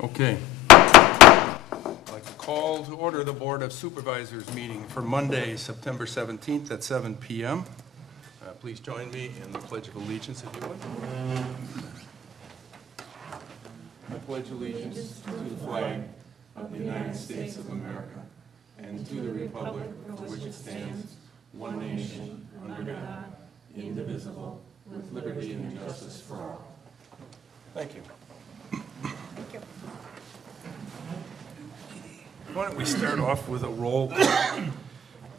Okay. I'd like to call to order the Board of Supervisors meeting for Monday, September 17th at 7 p.m. Please join me in the Pledge of Allegiance, if you would. I pledge allegiance to the flag of the United States of America and to the republic for which it stands, one nation, under God, indivisible, with liberty and justice for all. Thank you. Why don't we start off with a roll call?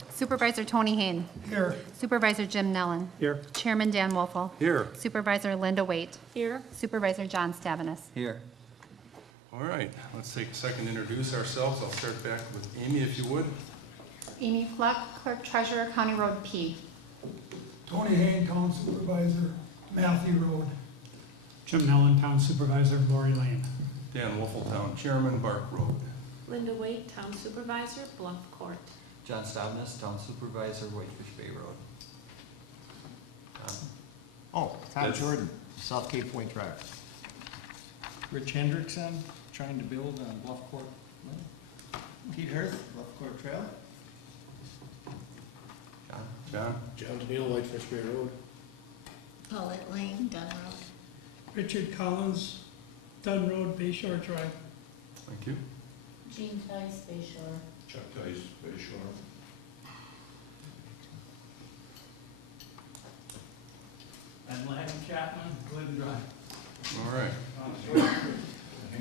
Supervisor Tony Hayne. Here. Supervisor Jim Nellen. Here. Chairman Dan Wolfle. Here. Supervisor Linda Waite. Here. Supervisor John Stavenus. Here. All right, let's take a second to introduce ourselves. I'll start back with Amy, if you would. Amy Fleck, Clerk Treasurer, County Road P. Tony Hayne, Town Supervisor, Matthew Road. Jim Nellen, Town Supervisor, Lori Lane. Dan Wolfle, Town Chairman, Bark Road. Linda Waite, Town Supervisor, Bluff Court. John Stavenus, Town Supervisor, Whitefish Bay Road. Tom That's- Jordan, South Cape Point Drive. Rich Hendrickson, trying to build on Bluff Court. Pete Hirth, Bluff Court Trail. John? John Daniel, Whitefish Bay Road. Paulette Lane, Dunn Road. Richard Collins, Dunn Road, Bay Shore Drive. Thank you. Jean Tice, Bay Shore. Chuck Tice, Bay Shore. And Larry Chapman, Glidden Drive. All right.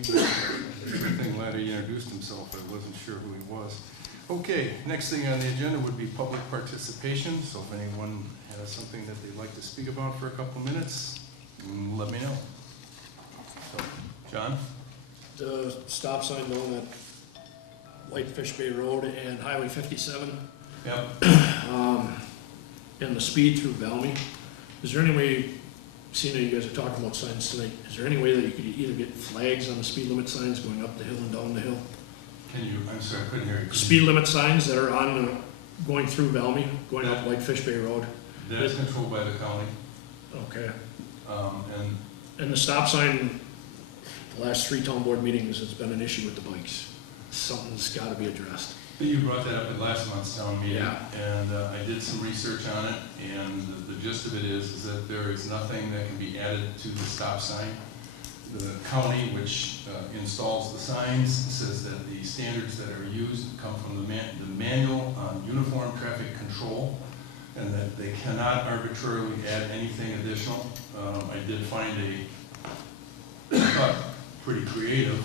Good thing Laddie introduced himself. I wasn't sure who he was. Okay, next thing on the agenda would be public participation. So if anyone has something that they'd like to speak about for a couple minutes, let me know. So, John? The stop sign down at Whitefish Bay Road and Highway 57, Yep. and the speed through Valmy. Is there any way, seeing that you guys are talking about signs tonight, is there any way that you could either get flags on the speed limit signs going up the hill and down the hill? Can you, I'm sorry, I couldn't hear you. Speed limit signs that are on, going through Valmy, going up Whitefish Bay Road? That is controlled by the county. Okay. And And the stop sign, the last 3 town board meetings, has been an issue with the bikes. Something's gotta be addressed. you brought that up at last month's town meeting. Yeah. And I did some research on it, and the gist of it is that there is nothing that can be added to the stop sign. The county, which installs the signs, says that the standards that are used come from the manual on uniform traffic control, and that they cannot arbitrarily add anything additional. I did find I thought, pretty creative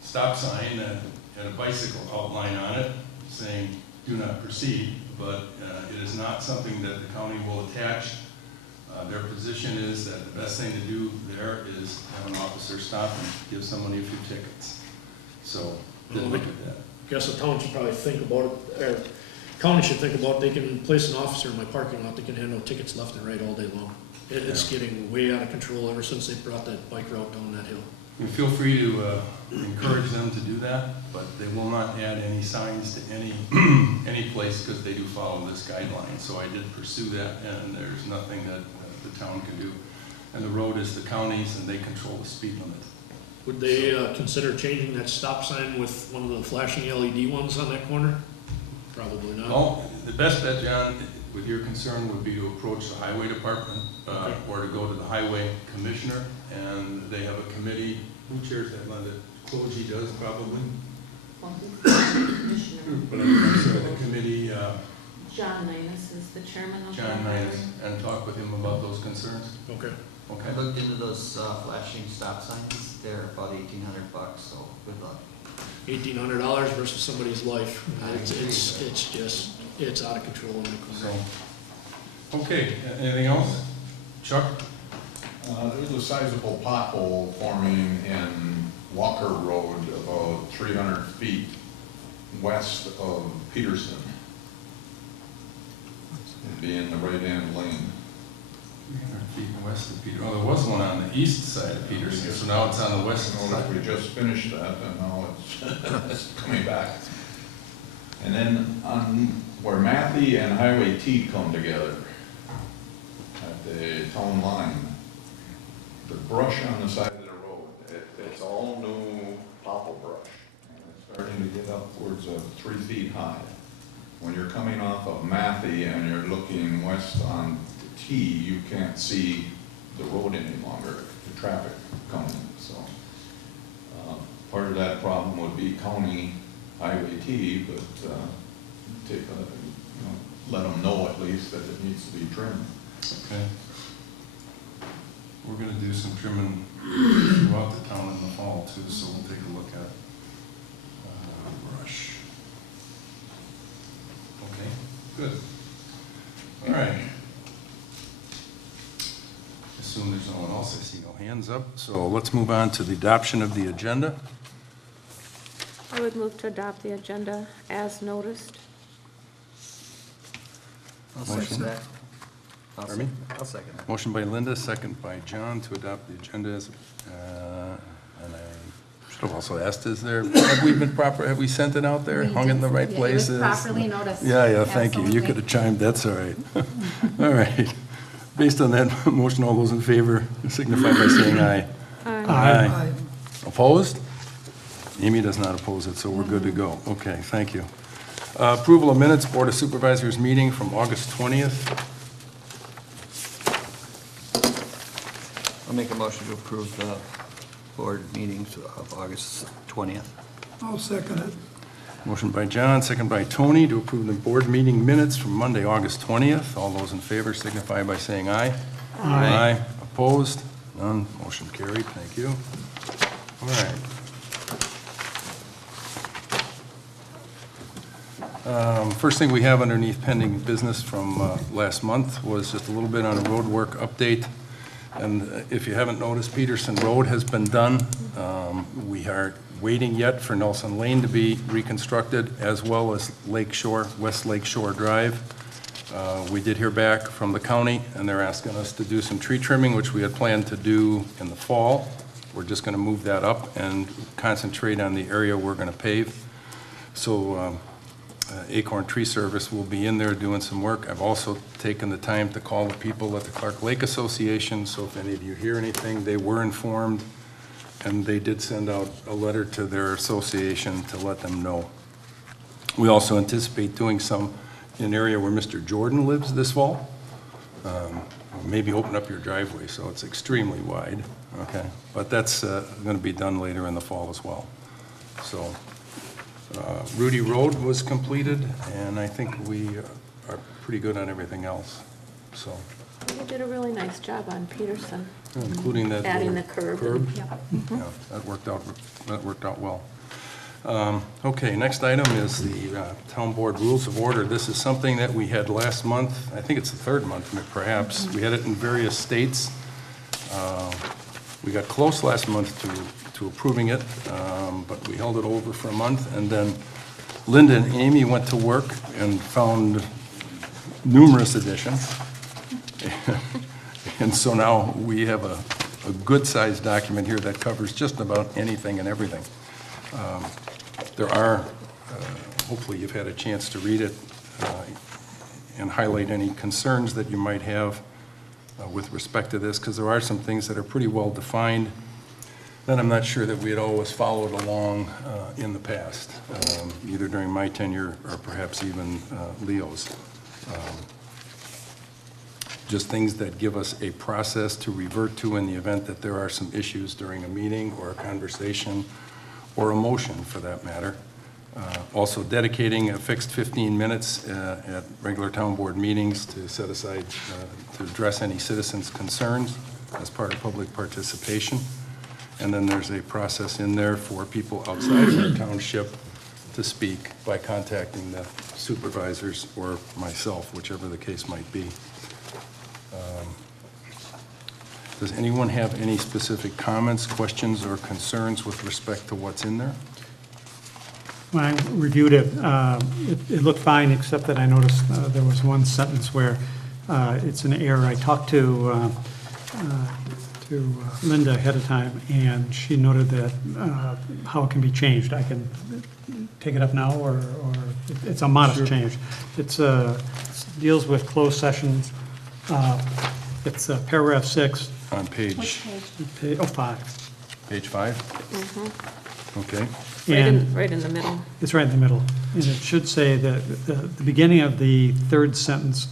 stop sign that had a bicycle outline on it saying, "Do not proceed," but it is not something that the county will attach. Their position is that the best thing to do there is have an officer stop and give somebody a few tickets. So, didn't look at that. Guess the town should probably think about it, or county should think about, they can place an officer in my parking lot, they can hand out tickets left and right all day long. It's getting way out of control ever since they brought that bike route down that hill. And feel free to encourage them to do that, but they will not add any signs to any place because they do follow this guideline. So I did pursue that, and there's nothing that the town can do. And the road is the county's, and they control the speed limit. Would they consider changing that stop sign with one of the flashing LED ones on that corner? Probably not. Well, the best bet, John, with your concern, would be to approach the highway department or to go to the highway commissioner, and they have a committee. Who chairs that? Linda Clogy does probably. Commissioner. But I'm sorry, the committee, John Linus is the chairman of John that. Myers, and talk with him about those concerns. Okay. Okay. I looked into those flashing stop signs, they're about $1,800, so good luck. $1,800 versus somebody's life. It's out of control in the corner. So, okay, anything else? Chuck? There's a sizable pothole forming in Walker Road about 300 feet west of Peterson. It'd be in the right-hand lane. 300 feet west of Peterson. Oh, there was one on the east side of Peterson, so now it's on the west side. We just finished that, and now it's coming back. And then on where Matthew and Highway T come together at the town line, the brush on the side of the road, it's It's all new popple brush, and it's starting to get upwards of 3 feet high. When you're coming off of Matthew and you're looking west on T, you can't see the road any longer, the traffic coming, so. Part of that problem would be County Highway T, but, let them know at least that it needs to be trimmed. Okay. We're gonna do some trimming throughout the town in the fall too, so we'll take a look at brush. Okay, good. All right. Assume there's no one else. I see no hands up. So let's move on to the adoption of the agenda. I would move to adopt the agenda as noticed. I'll Motion. second that. Pardon me? I'll second that. Motion by Linda, second by John to adopt the agenda as, and I should have also asked, have we been proper, have we sent it out there, We hung it in the did. right Yeah, it was places? properly noticed. Yeah, thank you. You Absolutely. could have chimed, that's all right. All right. Based on that motion, all those in favor signify by saying aye. Aye. Opposed? Amy does not oppose it, so we're good to go. Okay, thank you. Approval of minutes, Board of Supervisors meeting from August 20th. I'll make a motion to approve the board meetings of August 20th. I'll second it. Motion by John, second by Tony to approve the board meeting minutes from Monday, August 20th. All those in favor signify by saying aye. Aye. Opposed? None. Motion carried. Thank you. All right. First thing we have underneath pending business from last month was just a little bit on a road work update. And if you haven't noticed, Peterson Road has been done. We are waiting yet for Nelson Lane to be reconstructed, as well as Lake Shore, West Lake Shore Drive. We did hear back from the county, and they're asking us to do some tree trimming, which we had planned to do in the fall. We're just going to move that up and concentrate on the area we're going to pave. So Acorn Tree Service will be in there doing some work. I've also taken the time to call the people at the Clark Lake Association, so if any of you hear anything, they were informed, and they did send out a letter to their association to let them know. We also anticipate doing some in an area where Mr. Jordan lives this fall. Maybe open up your driveway so it's extremely wide, okay? But that's going to be done later in the fall as well. So Rudy Road was completed, and I think we are pretty good on everything else, so. You did a really nice job on Peterson. Including that Adding little the curb. curb. Yeah. Yeah, that worked out well. Okay, next item is the Town Board Rules of Order. This is something that we had last month. I think it's the third month, perhaps. We had it in various states. We got close last month to approving it, but we held it over for a month, and then Linda and Amy went to work and found numerous additions. And so now we have a good-sized document here that covers just about anything and everything. There are, hopefully you've had a chance to read it and highlight any concerns that you might have with respect to this, because there are some things that are pretty well defined that I'm not sure that we had always followed along in the past, either during my tenure or perhaps even Leo's. Just things that give us a process to revert to in the event that there are some issues during a meeting or a conversation or a motion for that matter. Also dedicating a fixed 15 minutes at regular town board meetings to set aside to address any citizens' concerns as part of public participation. And then there's a process in there for people outside of our township to speak by contacting the supervisors or myself, whichever the case might be. Does anyone have any specific comments, questions, or concerns with respect to what's in there? When I reviewed it, it looked fine, except that I noticed there was one sentence where it's an error. I talked to Linda ahead of time, and she noted that how it can be changed. I can take it up now, or it's a modest change. It deals with closed sessions. It's paragraph 6. On page, Which page? 5. Page 5? Okay. And Right in the middle. it's right in the middle. And it should say that the beginning of the third sentence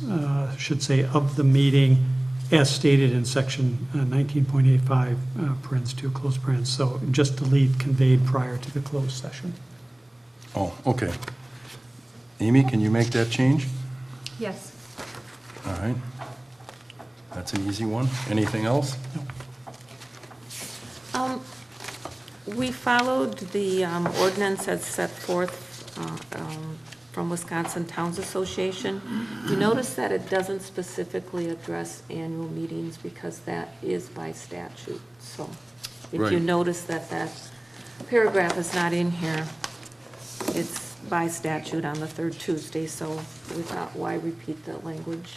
should say, "of the meeting as stated in section 19.85, parens 2, close parens." So just delete "conveyed prior to the closed session." Oh, okay. Amy, can you make that change? Yes. All right. That's an easy one. Anything else? We followed the ordinance as set forth from Wisconsin Towns Association. You notice that it doesn't specifically address annual meetings because that is by statute. So if you Right. notice that that paragraph is not in here, it's by statute on the third Tuesday, so we thought, why repeat the language?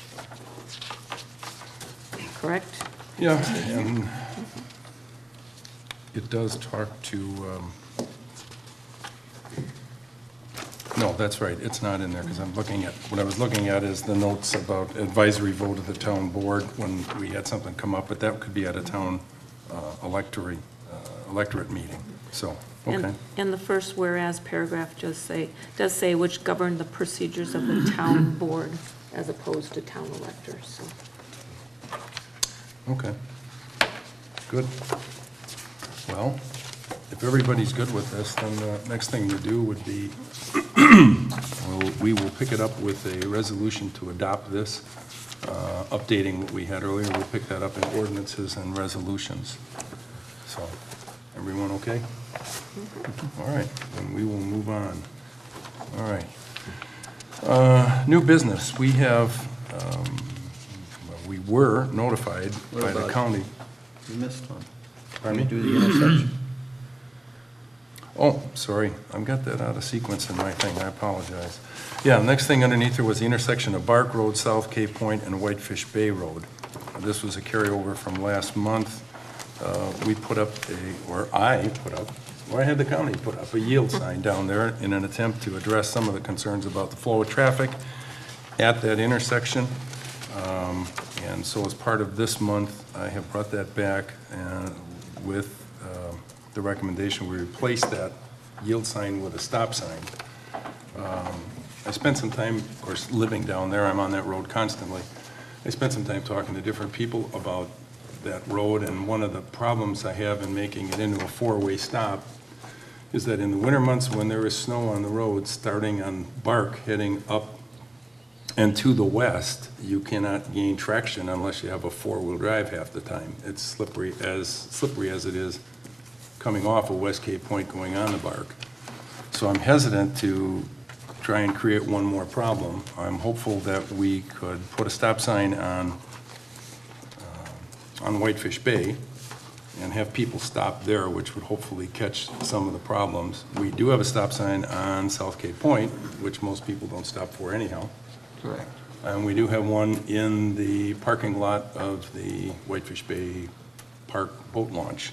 Correct? Yeah, and it does talk to, no, that's right, it's not in there, because I'm looking at, what I was looking at is the notes about advisory vote of the town board when we had something come up, but that could be at a town electorate meeting, so, okay. And the first whereas paragraph does say which govern the procedures of the town board as opposed to town electors, so. Okay, good. Well, if everybody's good with this, then the next thing to do would be, we will pick it up with a resolution to adopt this, updating what we had earlier. We'll pick that up in ordinances and resolutions. So, everyone okay? All right, then we will move on. All right. New business, we have, we were notified What by the about- county. You missed one. Pardon me? Do the intersection. Oh, sorry, I've got that out of sequence in my thing, I apologize. Yeah, next thing underneath there was the intersection of Bark Road, South Cape Point, and Whitefish Bay Road. This was a carryover from last month. We put up I had the county put up a yield sign down there in an attempt to address some of the concerns about the flow of traffic at that intersection. And so as part of this month, I have brought that back with the recommendation we replace that yield sign with a stop sign. I spent some time, of course, living down there. I'm on that road constantly. I spent some time talking to different people about that road, and one of the problems I have in making it into a four-way stop is that in the winter months when there is snow on the road, starting on Bark, heading up and to the west, you cannot gain traction unless you have a four-wheel drive half the time. It's slippery as it is coming off of West Cape Point going on to Bark. So I'm hesitant to try and create one more problem. I'm hopeful that we could put a stop sign on Whitefish Bay and have people stop there, which would hopefully catch some of the problems. We do have a stop sign on South Cape Point, which most people don't stop for anyhow. Correct. And we do have one in the parking lot of the Whitefish Bay Park boat launch.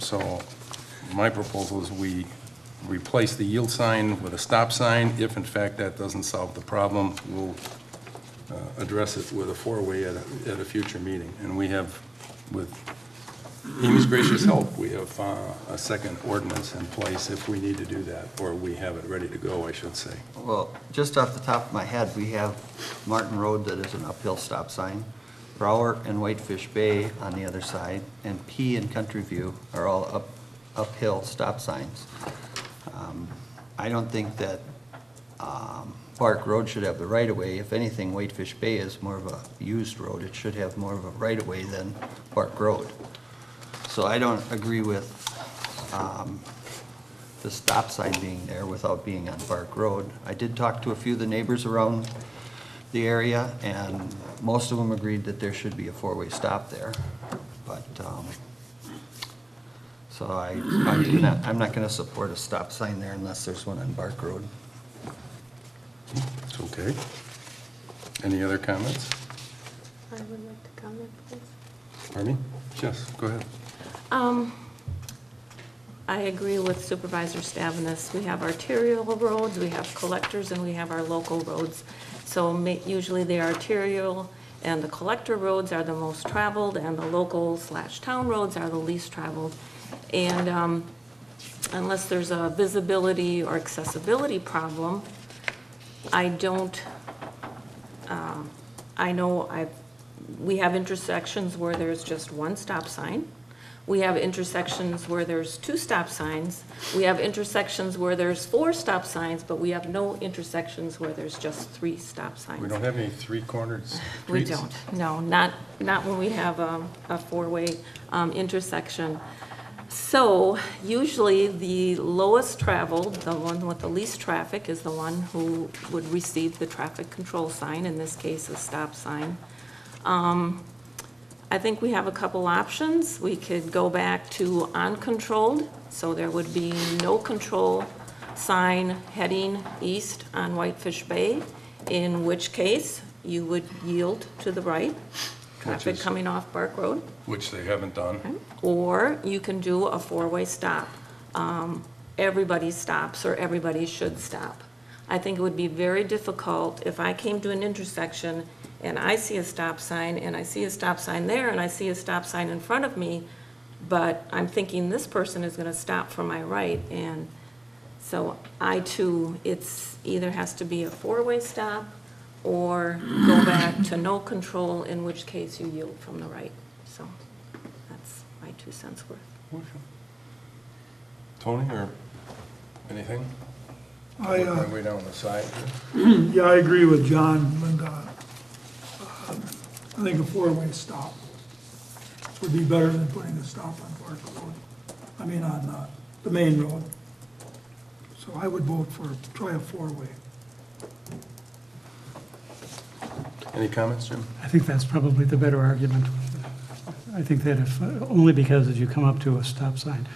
So my proposal is we replace the yield sign with a stop sign. If in fact that doesn't solve the problem, we'll address it with a four-way at a future meeting. And we have, with Amy's gracious help, we have a second ordinance in place if we need to do that, or we have it ready to go, I should say. Well, just off the top of my head, we have Martin Road that is an uphill stop sign. Brower and Whitefish Bay on the other side, and P and Country View are all uphill stop signs. I don't think that Bark Road should have the right-of-way. If anything, Whitefish Bay is more of a used road. It should have more of a right-of-way than Bark Road. So I don't agree with the stop sign being there without being on Bark Road. I did talk to a few of the neighbors around the area, and most of them agreed that there should be a four-way stop there. But, so I'm not gonna support a stop sign there unless there's one on Bark Road. It's okay. Any other comments? I would like to comment, please. Pardon me? Yes, go ahead. I agree with Supervisor Stavenus. We have arterial roads, we have collectors, and we have our local roads. So usually the arterial And the collector roads are the most traveled, and the local/town roads are the least traveled. And unless there's a visibility or accessibility problem, I don't, I know we have intersections where there's just one stop sign. We have intersections where there's 2 stop signs. We have intersections where there's 4 stop signs, but we have no intersections where there's just 3 stop signs. We don't have any three-cornered We streets? don't, no, not when we have a 4-way intersection. So usually the lowest traveled, the one with the least traffic, is the one who would receive the traffic control sign, in this case, a stop sign. I think we have a couple options. We could go back to uncontrolled, so there would be no control sign heading east on Whitefish Bay, in which case you would yield to the right, traffic coming off Bark Road. Which they haven't done. Or you can do a 4-way stop. Everybody stops, or everybody should stop. I think it would be very difficult if I came to an intersection and I see a stop sign, and I see a stop sign there, and I see a stop sign in front of me, but I'm thinking this person is gonna stop for my right, and so I too, it's either has to be a 4-way stop or go back to no control, in which case you yield from the right. So that's my 2 cents worth. Tony, or anything? I Way down the side. yeah, I agree with John, Linda. I think a 4-way stop would be better than putting a stop on Park Road. I mean, on the main road. So I would vote for, try a 4-way. Any comments, Jim? I think that's probably the better argument. I think that if, only because as you come up to a stop sign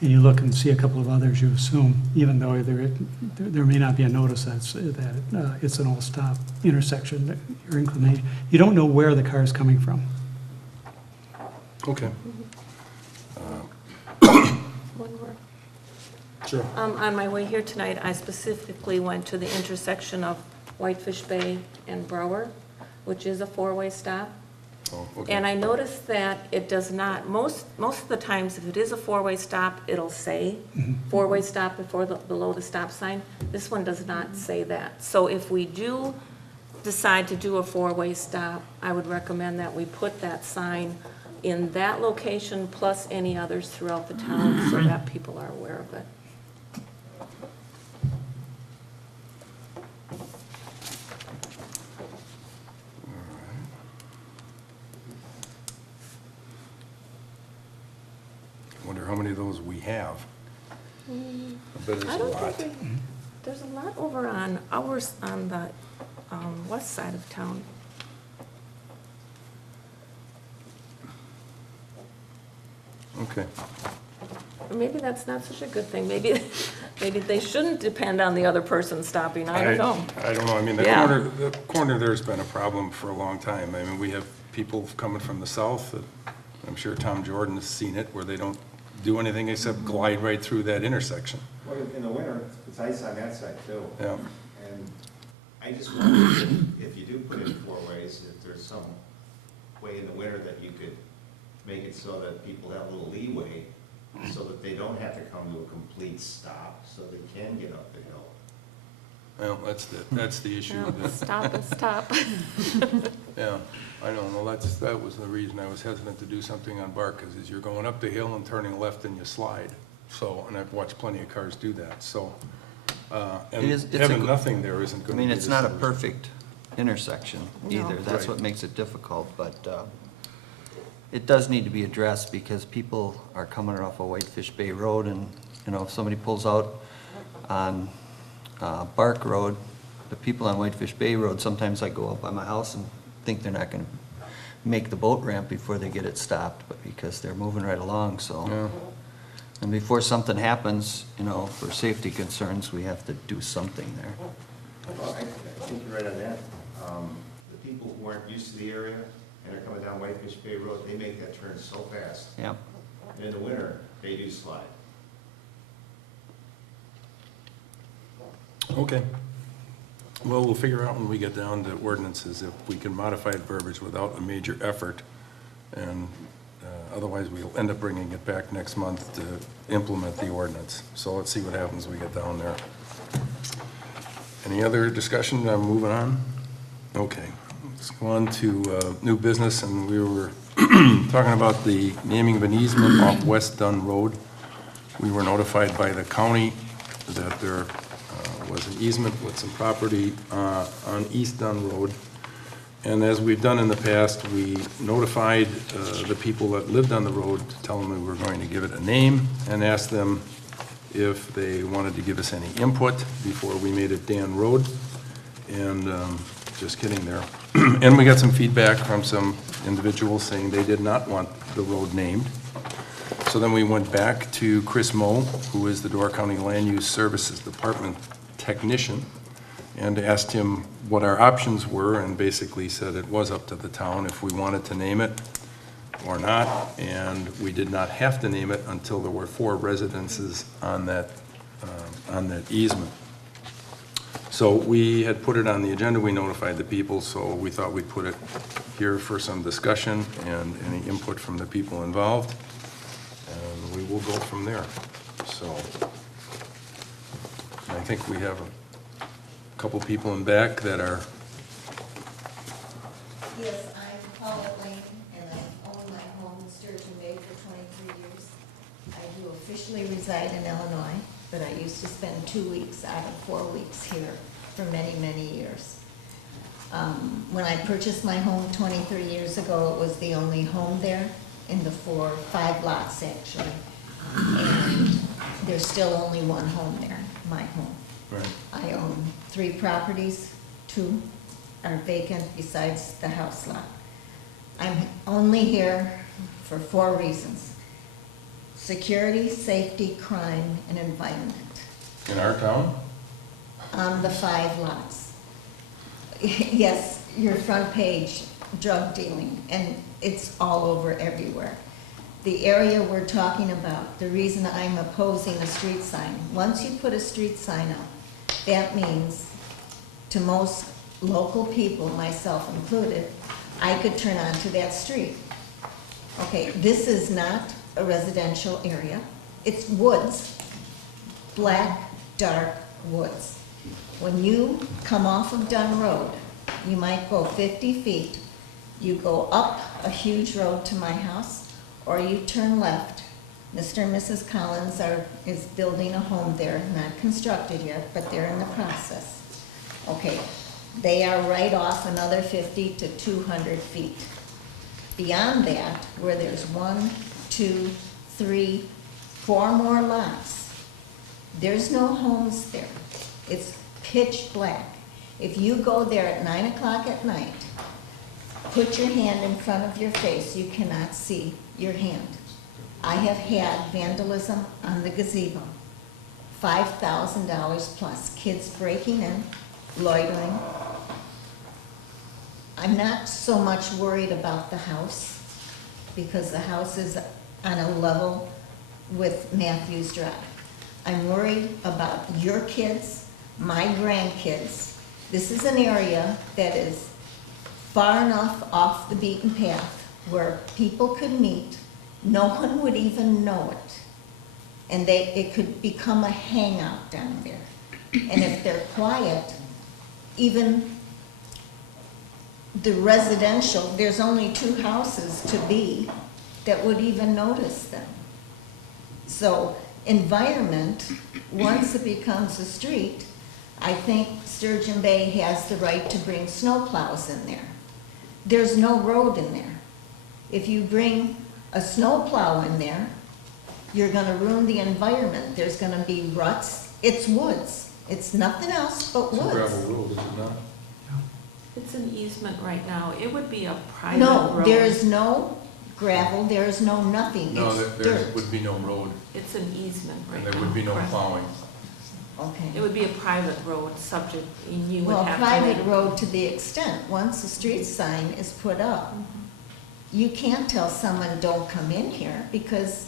and you look and see a couple of others, you assume, even though there may not be a notice that it's an all-stop intersection, that your inclination, you don't know where the car is coming from. Okay. One more. Sure. On my way here tonight, I specifically went to the intersection of Whitefish Bay and Brower, which is a 4-way stop. Oh, okay. And I noticed that it does not, most of the times, if it is a 4-way stop, it'll say 4-way stop below the stop sign. This one does not say that. So if we do decide to do a 4-way stop, I would recommend that we put that sign in that location plus any others throughout the town so that people are aware of it. Wonder how many of those we have. I bet it's I a don't lot. think there's a lot over on the west side of town. Okay. Or maybe that's not such a good thing. Maybe they shouldn't depend on the other person stopping. I don't know. I don't know. I mean, Yeah. the corner there's been a problem for a long time. I mean, we have people coming from the south that, I'm sure Tom Jordan has seen it, where they don't do anything except glide right through that intersection. Well, in the winter, it's ice on that side too. Yeah. And I just wonder if you do put in 4-ways, if there's some way in the winter that you could make it so that people have a little leeway, so that they don't have to come to a complete stop, so they can get up the hill. Well, that's the issue No, with it. stop and stop. Yeah, I don't know. That was the reason I was hesitant to do something on Bark, because as you're going up the hill and turning left and you slide. So, and I've watched plenty of cars do that, so. And it's a having good- nothing there isn't I going to be mean, the it's not a solution. perfect intersection either. No. That's Right. what makes it difficult, but it does need to be addressed because people are coming off of Whitefish Bay Road, and, you know, if somebody pulls out on Bark Road, the people on Whitefish Bay Road, sometimes I go up by my house and think they're not gonna make the boat ramp before they get it stopped, but because they're moving right along, so. Yeah. And before something happens, you know, for safety concerns, we have to do something there. Well, I think you're right on that. The people who aren't used to the area and are coming down Whitefish Bay Road, they make that turn so fast. Yeah. And in the winter, they do slide. Okay. Well, we'll figure out when we get down to ordinances if we can modify verbiage without a major effort. And otherwise, we'll end up bringing it back next month to implement the ordinance. So let's see what happens when we get down there. Any other discussion? I'm moving on. Okay, let's go on to new business, and we were talking about the naming of an easement off West Dunn Road. We were notified by the county that there was an easement with some property on East Dunn Road. And as we've done in the past, we notified the people that lived on the road to tell them we were going to give it a name and asked them if they wanted to give us any input before we made it Dan Road. And just kidding there. And we got some feedback from some individuals saying they did not want the road named. So then we went back to Chris Moe, who is the Door County Land Use Services Department technician, and asked him what our options were, and basically said it was up to the town if we wanted to name it or not, and we did not have to name it until there were 4 residences on that easement. So we had put it on the agenda, we notified the people, so we thought we'd put it here for some discussion and any input from the people involved, and we will go from there. So I think we have a couple people in back that are. Yes, I'm Paula Lane, and I've owned my home in Sturgeon Bay for 23 years. I do officially reside in Illinois, but I used to spend 2 weeks out of 4 weeks here for many, many years. When I purchased my home 23 years ago, it was the only home there in the 5 lots actually. And there's still only one home there, my home. Right. I own 3 properties, 2 are vacant besides the house lot. I'm only here for 4 reasons: security, safety, crime, and environment. In our town? On the 5 lots. Yes, your front page, drug dealing, and it's all over everywhere. The area we're talking about, the reason I'm opposing a street sign, once you put a street sign up, that means to most local people, myself included, I could turn onto that street. Okay, this is not a residential area. It's woods, black, dark woods. When you come off of Dunn Road, you might go 50 feet, you go up a huge road to my house, or you turn left. Mr. and Mrs. Collins is building a home there, not constructed yet, but they're in the process. Okay, they are right off another 50 to 200 feet. Beyond that, where there's 1, 2, 3, 4 more lots, there's no homes there. It's pitch black. If you go there at 9 o'clock at night, put your hand in front of your face, you cannot see your hand. I have had vandalism on the gazebo, $5,000 plus, kids breaking in, loitering. I'm not so much worried about the house, because the house is on a level with Matthews Drive. I'm worried about your kids, my grandkids. This is an area that is far enough off the beaten path where people could meet, no one would even know it. And it could become a hangout down there. And if they're quiet, even the residential, there's only 2 houses to be that would even notice them. So environment, once it becomes a street, I think Sturgeon Bay has the right to bring snowplows in there. There's no road in there. If you bring a snowplow in there, you're gonna ruin the environment. There's gonna be ruts. It's woods. It's nothing else but woods. It's a gravel road, is it not? It's an easement right now. It would be a private road. No, there is no gravel, there is no nothing. No, It's there dirt. would be no road, It's an easement right and now. there would be no correct. plowing. Okay. It would be a private road subject, and you would Well, have to. private make- road to the extent, once a street sign is put up, you can't tell someone, don't come in here, because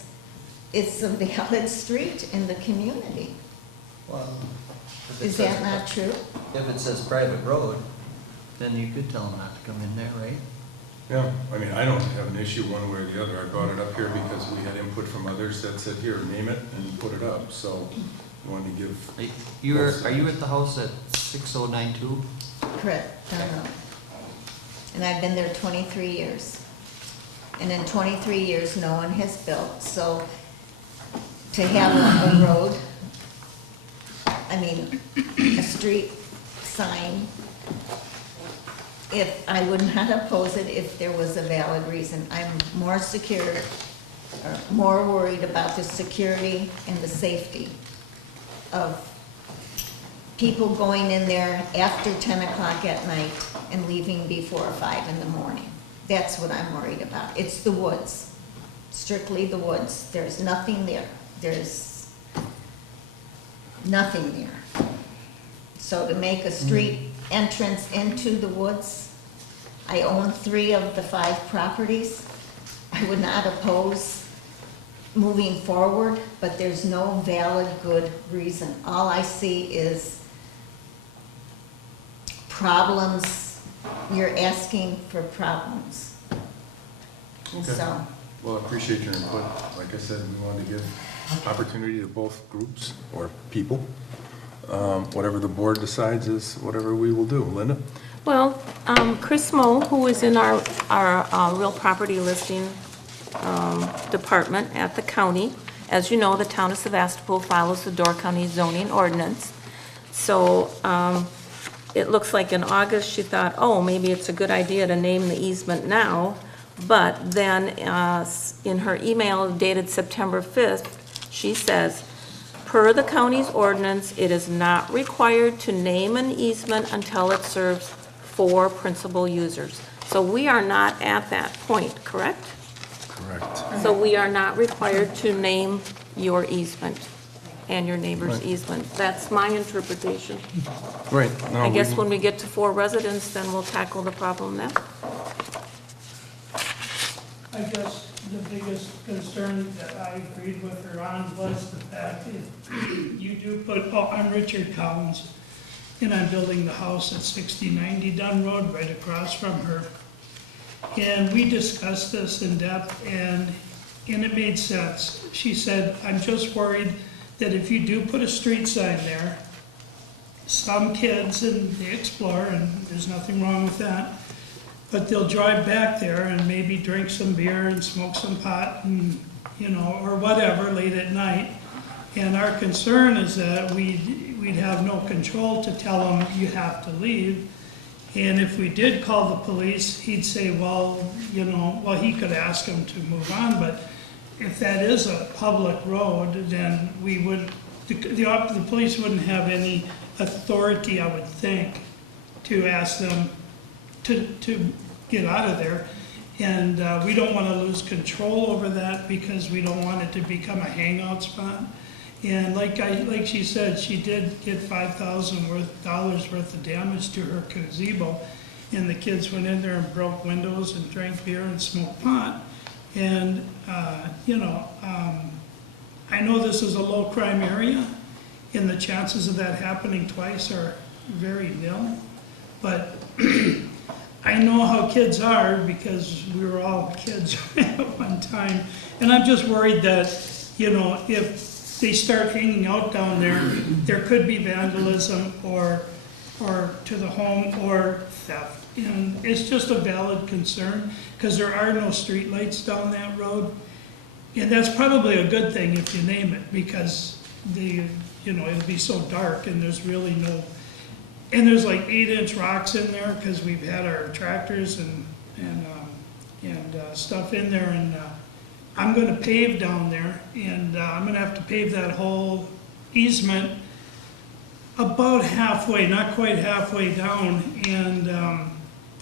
it's a valid street in the community. Well, if it Is says- that not true? If it says private road, then you could tell them not to come in there, right? Yeah, I mean, I don't have an issue one way or the other. I brought it up here because we had input from others that said, here, name it and put it up. So I wanted to give, Are you at the house at 6092? Correct, down road. And I've been there 23 years. And in 23 years, no one has built, so to have a road, I mean, a street sign, if, I would not oppose it if there was a valid reason. I'm more secure, or more worried about the security and the safety of people going in there after 10 o'clock at night and leaving before 5 in the morning. That's what I'm worried about. It's the woods, strictly the woods. There's nothing there. There's nothing there. So to make a street entrance into the woods, I own 3 of the 5 properties. I would not oppose moving forward, but there's no valid good reason. All I see is problems. You're asking for problems. Okay. So, well, I appreciate your input. Like I said, we wanted to give opportunity to both groups or people. Whatever the board decides is whatever we will do. Linda? Well, Chris Moe, who is in our real property listing department at the county, as you know, the town of Sevastopol follows the Door County zoning ordinance. So it looks like in August she thought, oh, maybe it's a good idea to name the easement now. But then in her email dated September 5th, she says, per the county's ordinance, it is not required to name an easement until it serves 4 principal users. So we are not at that point, correct? Correct. So we are not required to name your easement and your neighbor's Right. easement. That's my interpretation. Right. No, I guess we- when we get to 4 residents, then we'll tackle the problem then. I guess the biggest concern that I agreed with her on was the fact that you do put, oh, I'm Richard Collins, and I'm building the house at 6090 Dunn Road, right across from her. And we discussed this in depth, and it made sense. She said, I'm just worried that if you do put a street sign there, some kids, and they explore, and there's nothing wrong with that, but they'll drive back there and maybe drink some beer and smoke some pot and, you know, or whatever late at night. And our concern is that we'd have no control to tell them you have to leave. And if we did call the police, he'd say, well, you know, well, he could ask them to move on, but if that is a public road, then we would, the police wouldn't have any authority, I would think, to ask them to get out of there. And we don't want to lose control over that because we don't want it to become a hangout spot. And like she said, she did get $5,000 worth of damage to her gazebo. And the kids went in there and broke windows and drank beer and smoked pot. And, you know, I know this is a low crime area and the chances of that happening twice are very nil. But I know how kids are because we were all kids at one time. And I'm just worried that, you know, if they start hanging out down there, there could be vandalism or to the home or theft. And it's just a valid concern because there are no streetlights down that road. And that's probably a good thing if you name it because you know, it'll be so dark and there's really no, and there's like 8-inch rocks in there because we've had our tractors and stuff in there, and I'm going to pave down there, and I'm going to have to pave that whole easement about halfway, not quite halfway down, and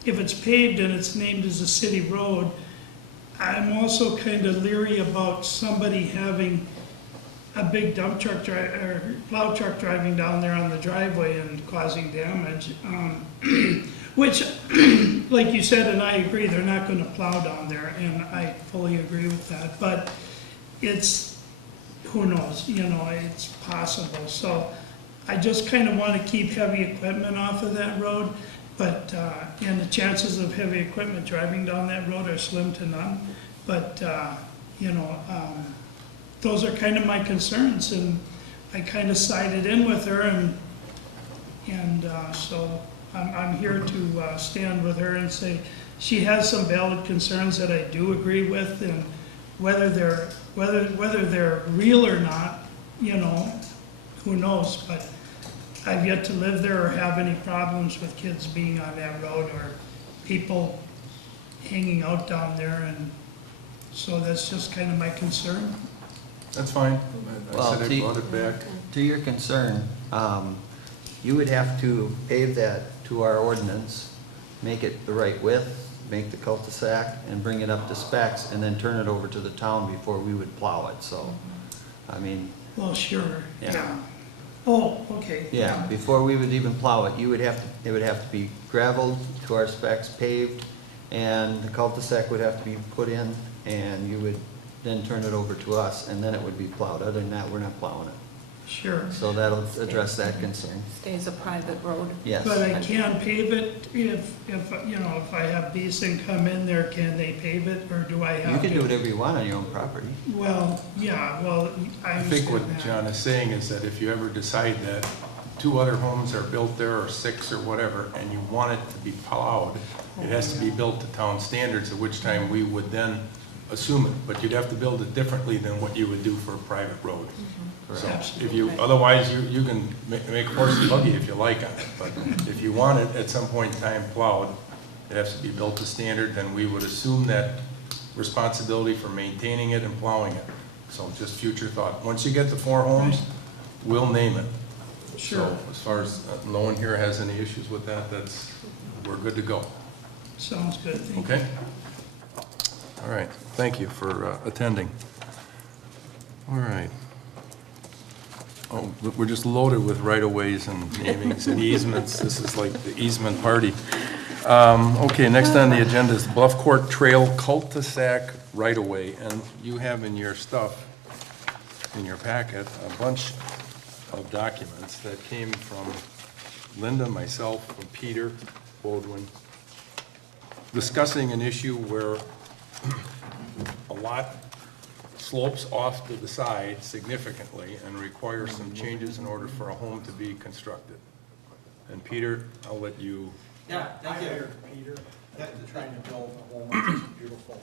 if it's paved and it's named as a city road, I'm also kind of leery about somebody having a big dump truck or plow truck driving down there on the driveway and causing damage, which, like you said, and I agree, they're not going to plow down there, and I fully agree with that. But it's, who knows, you know, it's possible. So I just kind of want to keep heavy equipment off of that road, but, and the chances of heavy equipment driving down that road are slim to none. But, those are kind of my concerns, and I kind of sided in with her, and so I'm here to stand with her and say she has some valid concerns that I do agree with, and whether they're real or not, who knows? But I've yet to live there or have any problems with kids being on that road or people hanging out down there, and so that's just kind of my concern. That's fine. I Well, said I brought it back. To your concern, you would have to pave that to our ordinance, make it the right width, make the cul-de-sac, and bring it up to specs, and then turn it over to the town before we would plow it, so, I mean, Well, sure, Yeah. yeah. Oh, okay. yeah, before we would even plow it, it would have to be gravelled to our specs, paved, and the cul-de-sac would have to be put in, and you would then turn it over to us, and then it would be plowed. Other than that, we're not plowing it. Sure. So that'll address that concern. Stays a private road. Yes. But I can pave it if I have Beeson come in there, can they pave it, or do I You have to? can do whatever you want on your own property. Well, yeah, well, I I think what understand that. John is saying is that if you ever decide that 2 other homes are built there, or 6 or whatever, and you want it to be plowed, it has to be built to town standards, at which time we would then assume it. But you'd have to build it differently than what you would do for a private road. So if you, otherwise, you can make horse and buggy if you like on it, but if you want it at some point in time plowed, it has to be built to standard, then we would assume that responsibility for maintaining it and plowing it. So just future thought. Once you get the 4 homes, we'll name it. Sure. So as far as no one here has any issues with that, we're good to go. Sounds good, thank you. Okay? All right, thank you for attending. All right. Oh, we're just loaded with right-of-ways and namings and easements. This is like the easement party. Okay, next on the agenda is Bluff Court Trail cul-de-sac right-of-way. And you have in your stuff, in your packet, a bunch of documents that came from Linda, myself, and Peter Bodwin, discussing an issue where a lot slopes off to the side significantly and requires some changes in order for a home to be constructed. And Peter, I'll let you. Yeah, thank you. I hired Peter, trying to build a home on this beautiful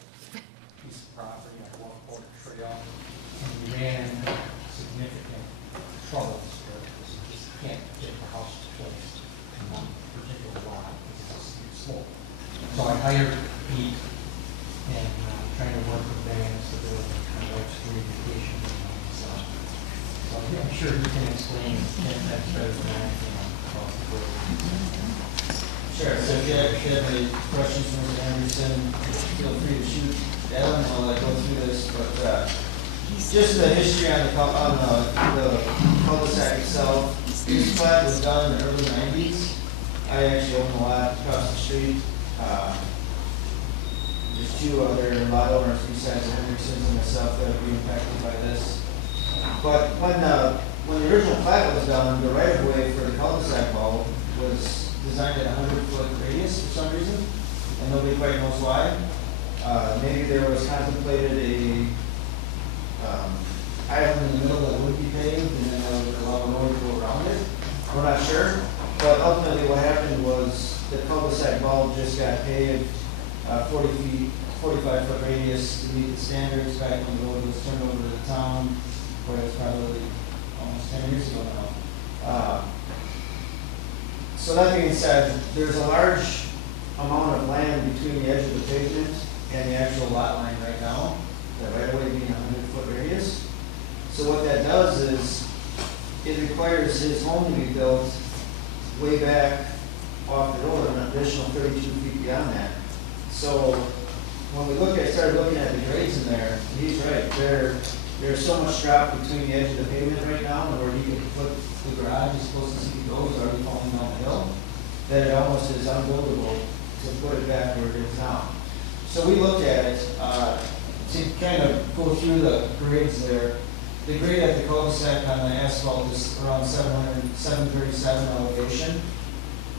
piece of property on Bluff Court Trail. And we ran significant troubles here, because you just can't get the house placed on a particular lot because it's steep slope. So I hired Pete, and trying to work with Dan to do kind of like communication and stuff. So yeah, I'm sure he can explain that better than anything about the road. Sure, so if you have any questions from Mr. Anderson, feel free to shoot at him while I go through this, but just the history on the cul-de-sac itself. This plat was done in the early 90s. I actually own a lot across the street. There's 2 other lot owners besides the Hendersons and myself that would be impacted by this. But when the original plat was done, the right-of-way for the cul-de-sac wall was designed at a 100-foot radius for some reason, and nobody quite knows why. Maybe there was contemplated a island in the middle that would be paved, and then there would allow a road to go around it. We're not sure, but ultimately what happened was the cul-de-sac bulb just got paved 45-foot radius to meet the standards back when the road was turned over to the town, where it's probably almost 10 years ago now. So that being said, there's a large amount of land between the edge of the pavement and the actual lot line right now, the right of way being a 100-foot radius. So what that does is, it requires his home to be built way back off the road, an additional 32 feet beyond that. So when we started looking at the grades in there, he's right, there's so much drop between the edge of the pavement right now and where he could put the garage, he's supposed to see the goes already falling down the hill, that it almost is unbuildable to put it back where it is now. So we looked at it, to kind of go through the grades there. The grade at the cul-de-sac on the asphalt is around 737 elevation.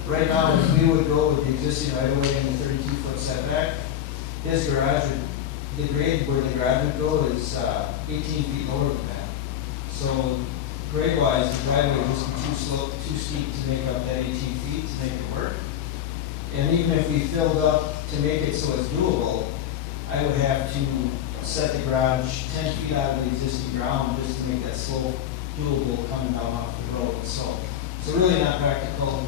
Right now, if we would go with the existing right-of-way and the 32-foot setback, his garage, the grade where the garage would go is 18 feet lower than that. So grade-wise, the driveway would just be too steep to make up that 18 feet to make it work. And even if we filled up to make it so it's doable, I would have to set the garage 10 feet out of the existing ground just to make that slope doable coming down off the road. So really not practical,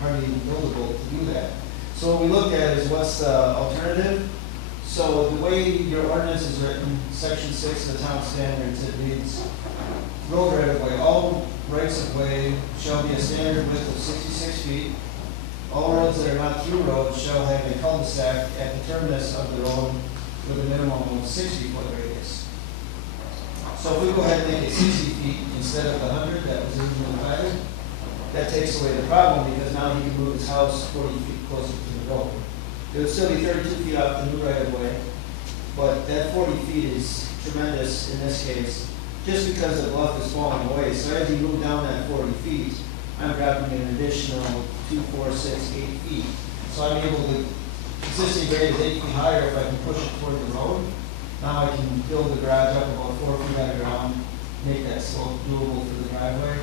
hardly even buildable to do that. So what we looked at is what's the alternative. So the way your ordinance is written, section 6 of the town standards, it reads, road right of way, all rights of way shall be a standard width of 66 feet. All roads that are not through roads shall have a cul-de-sac at the terminus of the road with a minimum of 60-foot radius. So if we go ahead and make it 60 feet instead of the 100 that was originally divided, that takes away the problem because now he can move his house 40 feet closer to the road. It would still be 32 feet off the new right-of-way, but that 40 feet is tremendous in this case, just because the bluff is falling away. So as you move down that 40 feet, I'm dropping an additional 2, 4, 6, 8 feet. So I'm able to, existing grade is 8 feet higher if I can push it toward the road. Now I can build the garage up about 4 feet out of ground, make that slope doable for the driveway,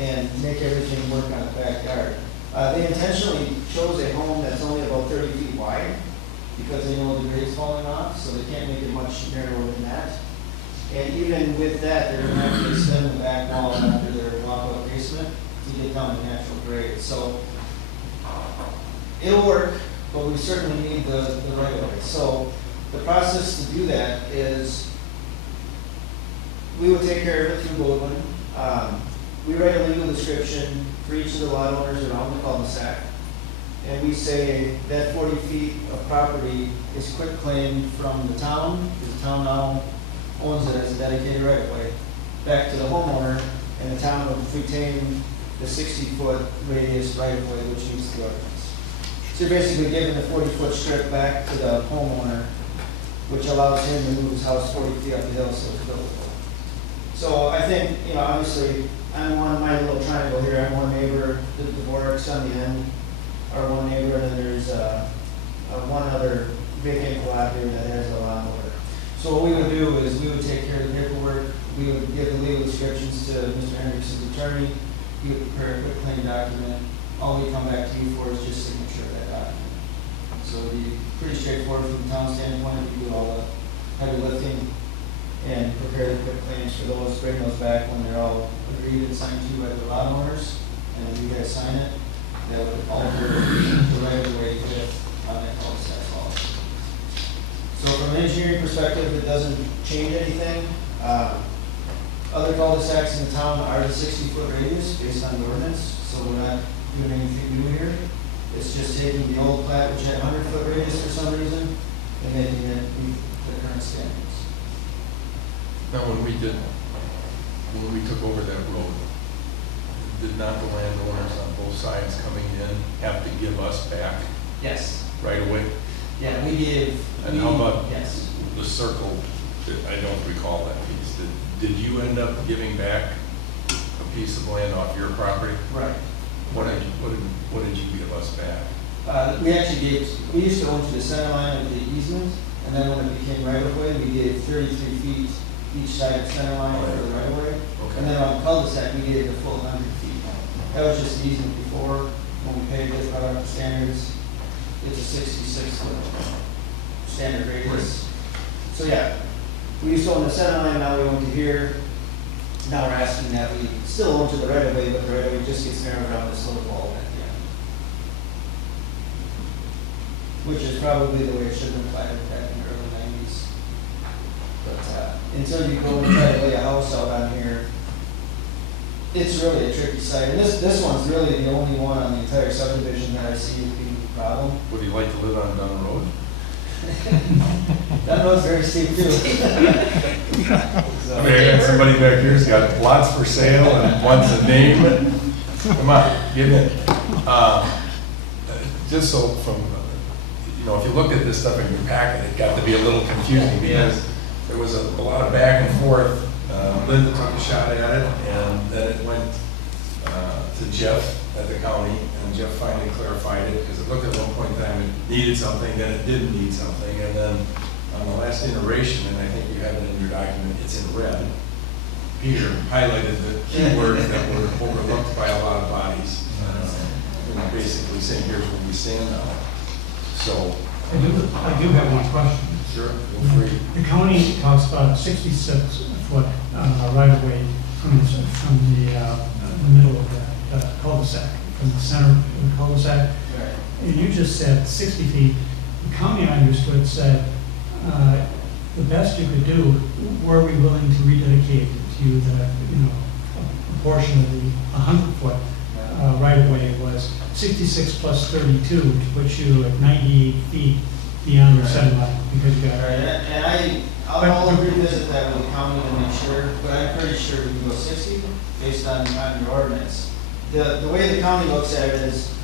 and make everything work on the backyard. They intentionally chose a home that's only about 30 feet wide because they know the grade's falling off, so they can't make it much narrower than that. And even with that, they're going to have to extend the back wall after their walk-up basement to get down to natural grade. So it'll work, but we certainly need the right of way. So the process to do that is we would take care of it through Goldwyn. We write a legal description for each of the lot owners around the cul-de-sac. And we say that 40 feet of property is quit claim from the town, because the town now owns it as a dedicated right-of-way, back to the homeowner, and the town will retain the 60-foot radius right-of-way, which meets the ordinance. So you're basically giving the 40-foot strip back to the homeowner, which allows him to move his house 40 feet up the hill so it's buildable. So I think, obviously, I'm one, my little triangle here, I'm one neighbor, the Dvorak's on the end, or one neighbor, and then there's one other vacant lot here that has a lot more. So what we would do is we would take care of the paperwork, we would give the legal descriptions to Mr. Hendrickson's attorney, he would prepare a quick claim document, all we come back to you for is just signature of that document. So it would be pretty straightforward from the town standpoint, we do all the heavy lifting and prepare the quick claims for those, bring those back when they're all agreed and signed to by the lot owners, and then you guys sign it, that would alter the right of way on that cul-de-sac law. So from an engineering perspective, it doesn't change anything. Other cul-de-sacs in the town are the 60-foot radius based on the ordinance, so we're not doing anything new here. It's just taking the old plat, which had 100-foot radius for some reason, and making it meet the current standards. Now, when we took over that road, did not the landowners on both sides coming in have to give us back Yes. right away? Yeah, we gave. And how about Yes. the circle? I don't recall that piece. Did you end up giving back a piece of land off your property? Right. What did you give us back? We actually gave, we used to own to the center line of the easement, and then when it became right of way, we gave 33 feet each side of center line for the right of way. Okay. And then on the cul-de-sac, we gave the full 100 feet. That was just the easement before, when we paved it, brought up the standards. It's a 66-foot standard radius. So yeah, we used to own the center line, now we own to here. Now we're asking that we still own to the right of way, but the right of way just gets narrowed down to slope wall at the end. Which is probably the way it should have been platted back in the early 90s. But until you go and try to lay a house out on here, it's really a tricky site. And this one's really the only one on the entire subdivision that I see as being a problem. Would you like to live on Dunn Road? That road's very steep too. I mean, I got somebody back here's got lots for sale and wants a name. Come on, get in. Just so from, if you look at this stuff in your packet, it got to be a little confusing because there was a lot of back and forth. Linda took a shot at it, and then it went to Jeff at the county, and Jeff finally clarified it, because it looked at one point in time it needed something, then it didn't need something, and then on the last iteration, and I think you have it in your document, it's in red. Peter highlighted the keywords that were overlooked by a lot of bodies. And basically saying, here's where we stand on it. So, I do have one question. sure, feel free. The county talks about 66-foot right-of-way from the middle of that cul-de-sac, from the center of the cul-de-sac. Right. And you just said 60 feet. The county, I understood, said the best you could do, were we willing to rededicate to you the, a portion of the 100-foot right-of-way was 66 plus 32, to put you at 98 feet beyond your center line, because you got. Right, and I'll revisit that with the county to make sure, but I'm pretty sure we can go 60 based on your ordinance. The way the county looks at it is,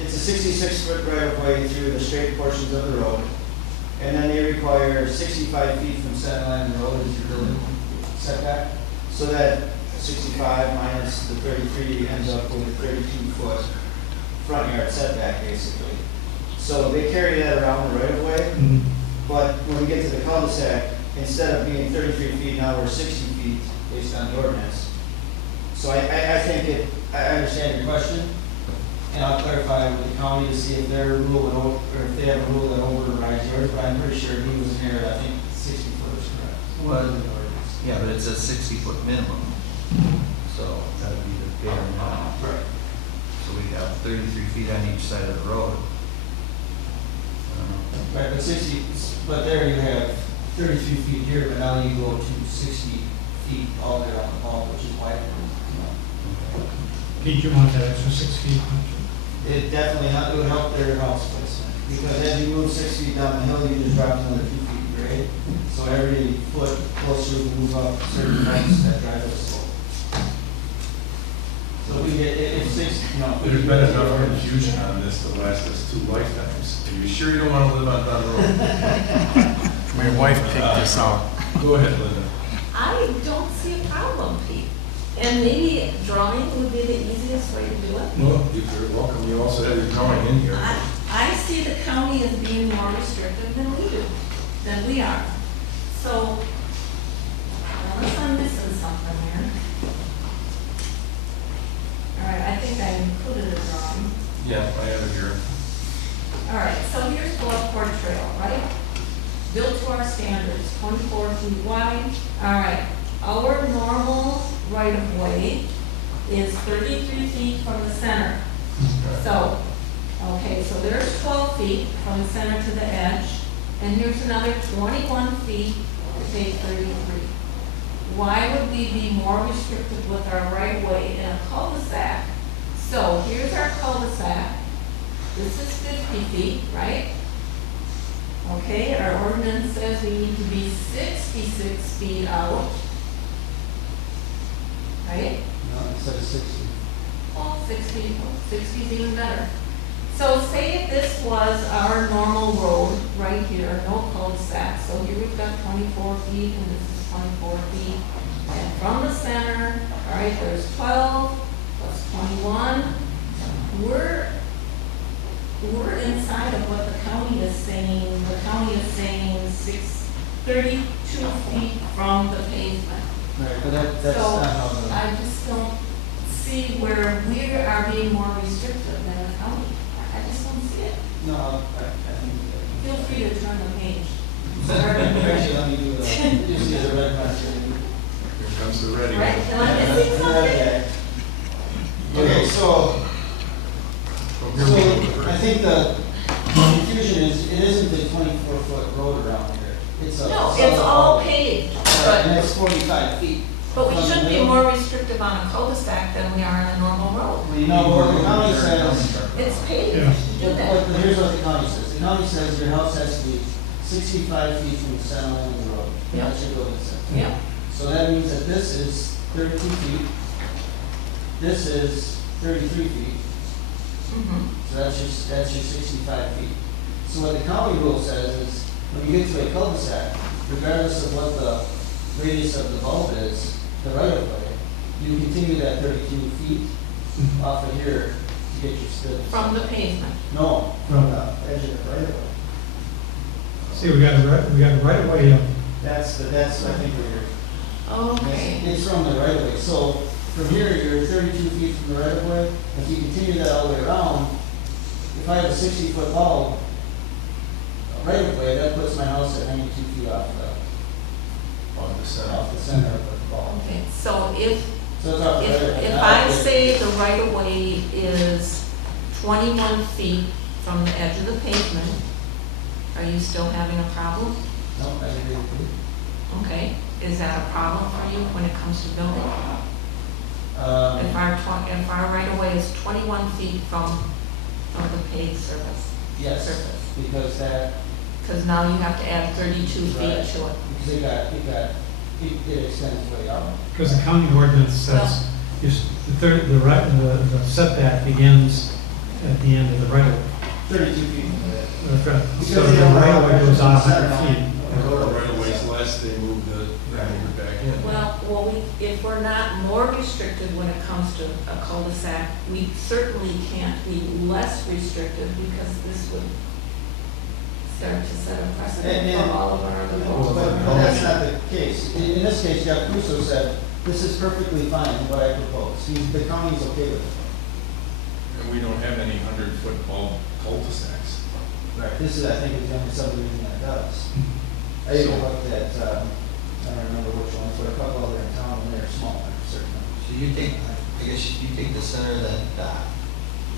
it's a 66-foot right-of-way through the straight portions of the road, and then they require 65 feet from center line of the road as your building setback, so that 65 minus the 33 ends up with a 32-foot front yard setback, basically. So they carry that around the right-of-way, but when we get to the cul-de-sac, instead of being 33 feet, now we're 60 feet based on the ordinance. So I think I understand your question, and I'll clarify with the county to see if their rule or if they have a rule that overrides yours, but I'm pretty sure he was in there, I think 60 foot is correct. Well, yeah, but it's a 60-foot minimum, so that'd be the bare minimum. Right. So we have 33 feet on each side of the road. Right, but 60, but there you have 33 feet here, but now you go to 60 feet all the way around the ball, which is wider. Pete, you want that extra 6 feet? It definitely, it would help their house placement, because as you move 6 feet down the hill, you just drop another 2 feet in grade. So every foot closer we move up certain heights, that drive us slow. So we get, if 6, There's been enough confusion on this to last us 2 lifetimes. Are you sure you don't want to live on Dunn Road? My wife picked this out. Go ahead, Linda. I don't see a problem, Pete. And maybe drawing would be the easiest way to do it. Well, you're welcome. You also have your drawing in here. I see the county as being more restrictive than we are. So, unless I'm missing something here. All right, I think I included a drawing. Yeah, I have it here. All right, so here's Bluff Court Trail, right? Built to our standards, 24 feet wide. All right, our normal right-of-way is 33 feet from the center. So, okay, so there's 12 feet from the center to the edge, and here's another 21 feet to take 33. Why would we be more restrictive with our right-of-way in a cul-de-sac? So here's our cul-de-sac. This is 50 feet, right? Okay, our ordinance says we need to be 66 feet out. Right? No, instead of 60. Well, 60, 60 is even better. So say if this was our normal road right here, no cul-de-sac, so here we've got 24 feet and this is 24 feet. And from the center, all right, there's 12 plus 21. We're inside of what the county is saying. The county is saying 32 feet from the pavement. Right, but that's So, not how the. I just don't see where we are being more restrictive than the county. I just don't see it. No, I think. Feel free to turn the page. Actually, let me do the, just use the red marker. Here comes the ready. Right, am I missing something? Okay, so I think the confusion is, it isn't the 24-foot road around here. It's a. No, it's all paved, And but, it's 45 feet. but we from the should be middle. more restrictive on a cul-de-sac than we are on a normal road. No, what the county says, It's paved Yeah. to do that. but here's what the county says. The county says your house has to be 65 feet from the center line of the road. Yeah. That's your building setback. Yeah, So that means that this is 32 feet. This is 33 feet. So that's your 65 feet. So what the county rule says is, when you get to a cul-de-sac, regardless of what the radius of the bulb is, the right of way, you continue that 32 feet off of here to get your still. From the pavement. No, from the edge of the right of way. See, we got a right of way, That's I think where you're. Okay. It's from the right of way, so from here, you're 32 feet from the right of way. If you continue that all the way around, if I have a 60-foot bulb, right of way, that puts my house at 92 feet off the center of the bulb. Okay, so if, So it's off the right of way. if I say the right of way is 21 feet from the edge of the pavement, are you still having a problem? No, I agree with you. Okay, is that a problem for you when it comes to building? If our right of way is 21 feet from the paved surface? Yes, Surface. because Because now you have to add 32 feet Right. to it. because it extends way out. because the county ordinance says, the setback begins at the end of the right of way. 32 feet from that. That's right. Because So they the don't right of allow way goes on center 100 line. feet. Right of ways less, they move it back in. Well, if we're not more restricted when it comes to a cul-de-sac, we certainly can't be less restrictive because this would start to set a precedent for all of our other laws. But that's not the case. In this case, Jeff Crusoe said, this is perfectly fine, what I propose. The county's okay with it. And we don't have any 100-foot bulb cul-de-sacs. Right. This is, I think, is the only subdivision that does. I even looked at, I don't remember which ones, but a couple other in town, and they're smaller, certainly. So you take, I guess you take the center of that dot,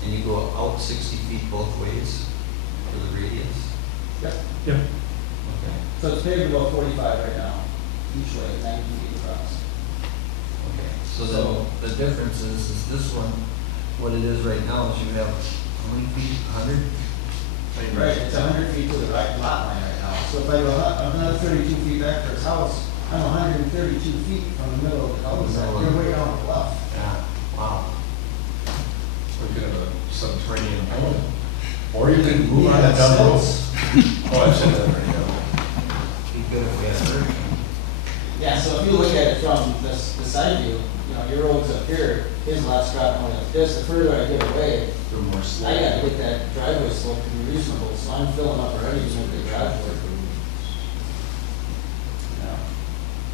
and you go out 60 feet both ways for the radius? Yep. Yep. Okay. So it's paved about 45 right now, each way, 90 feet across. Okay, so then the difference is this one, what it is right now is you have how many feet, 100? Right, it's 100 feet to the right lot line right now. So if I go another 32 feet back for his house, I'm 132 feet from the middle of the cul-de-sac. You're way down the bluff. Yeah, wow. We could have a subterranean home. Or you could move on that down the road. Oh, I've said that already, yeah. Be good if we had a hurricane. Yeah, so if you look at it from the side view, your road's up here, his lot's dropping way like this. The further I get away, A little more slow. I gotta get that driveway slope to be reasonable, so I'm filling up already to make the driveway.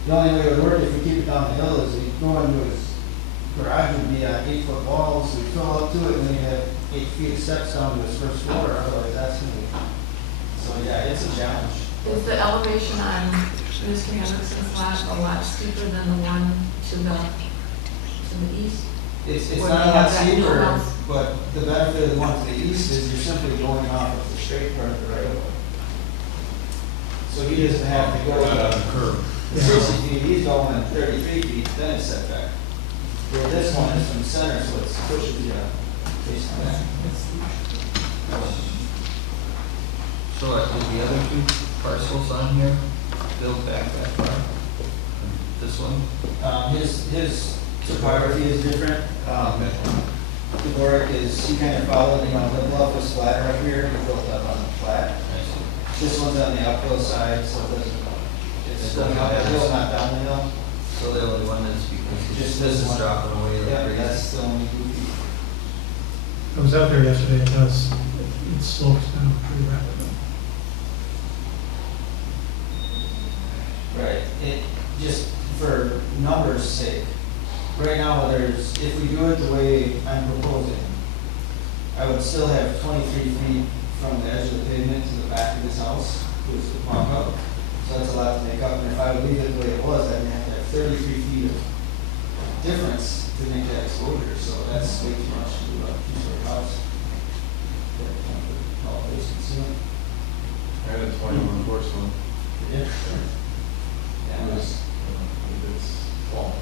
The only way it would work if we keep it down the hill is we go into his garage would be 8-foot walls, we fill up to it, and then you have 8 feet of steps down to his first floor, otherwise that's gonna be, so yeah, it's a challenge. Is the elevation on Mr. Henderson's lot a lot steeper than the one to the east? It's Where not they a lot have that new steeper, house? but the benefit of the one to the east is you're simply going off of the straight part of the right of way. So he doesn't have to go Right on the curb. 60 feet, he's going 33 feet, then it's set back. Where this one is from the center, so it's pushing the, face back. So is the other two parcels on here built back that far? This one? His topography is different. The Dvorak is, he kind of followed, the bluff was flatter up here, he built up on the flat. This one's on the uphill side, so it doesn't, it's going up the hill, not down the hill. So the only one that's because Just this this is one. dropping away like Yeah, crazy. that's the only goofy. I was out there yesterday, it slopes down pretty rapidly. Right, it, just for numbers' sake, right now, if we do it the way I'm proposing, I would still have 23 feet from the edge of the pavement to the back of this house, which is the mark up. So that's a lot to make up, and if I would leave it the way it was, I'd have to have 33 feet of difference to make that exposure, so that's way too much to do a two-story house. All basement ceiling. And a 21-foot one. Yeah. Yeah, If it's fall.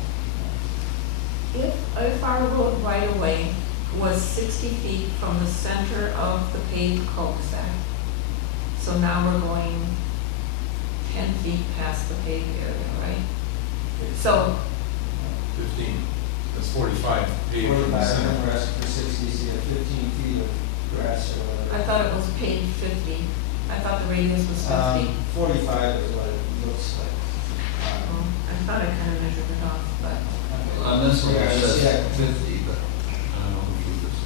If our road right of way was 60 feet from the center of the paved cul-de-sac, so now we're going 10 feet past the paved area, right? So, 15. That's 45. Paved from the 45, center. and we're asking for 60, so you have 15 feet of grass or I whatever. thought it was paved 50. I thought the radius was 50. 45 is what it looks on this one, Yeah, it says yeah. 50, but I don't know who this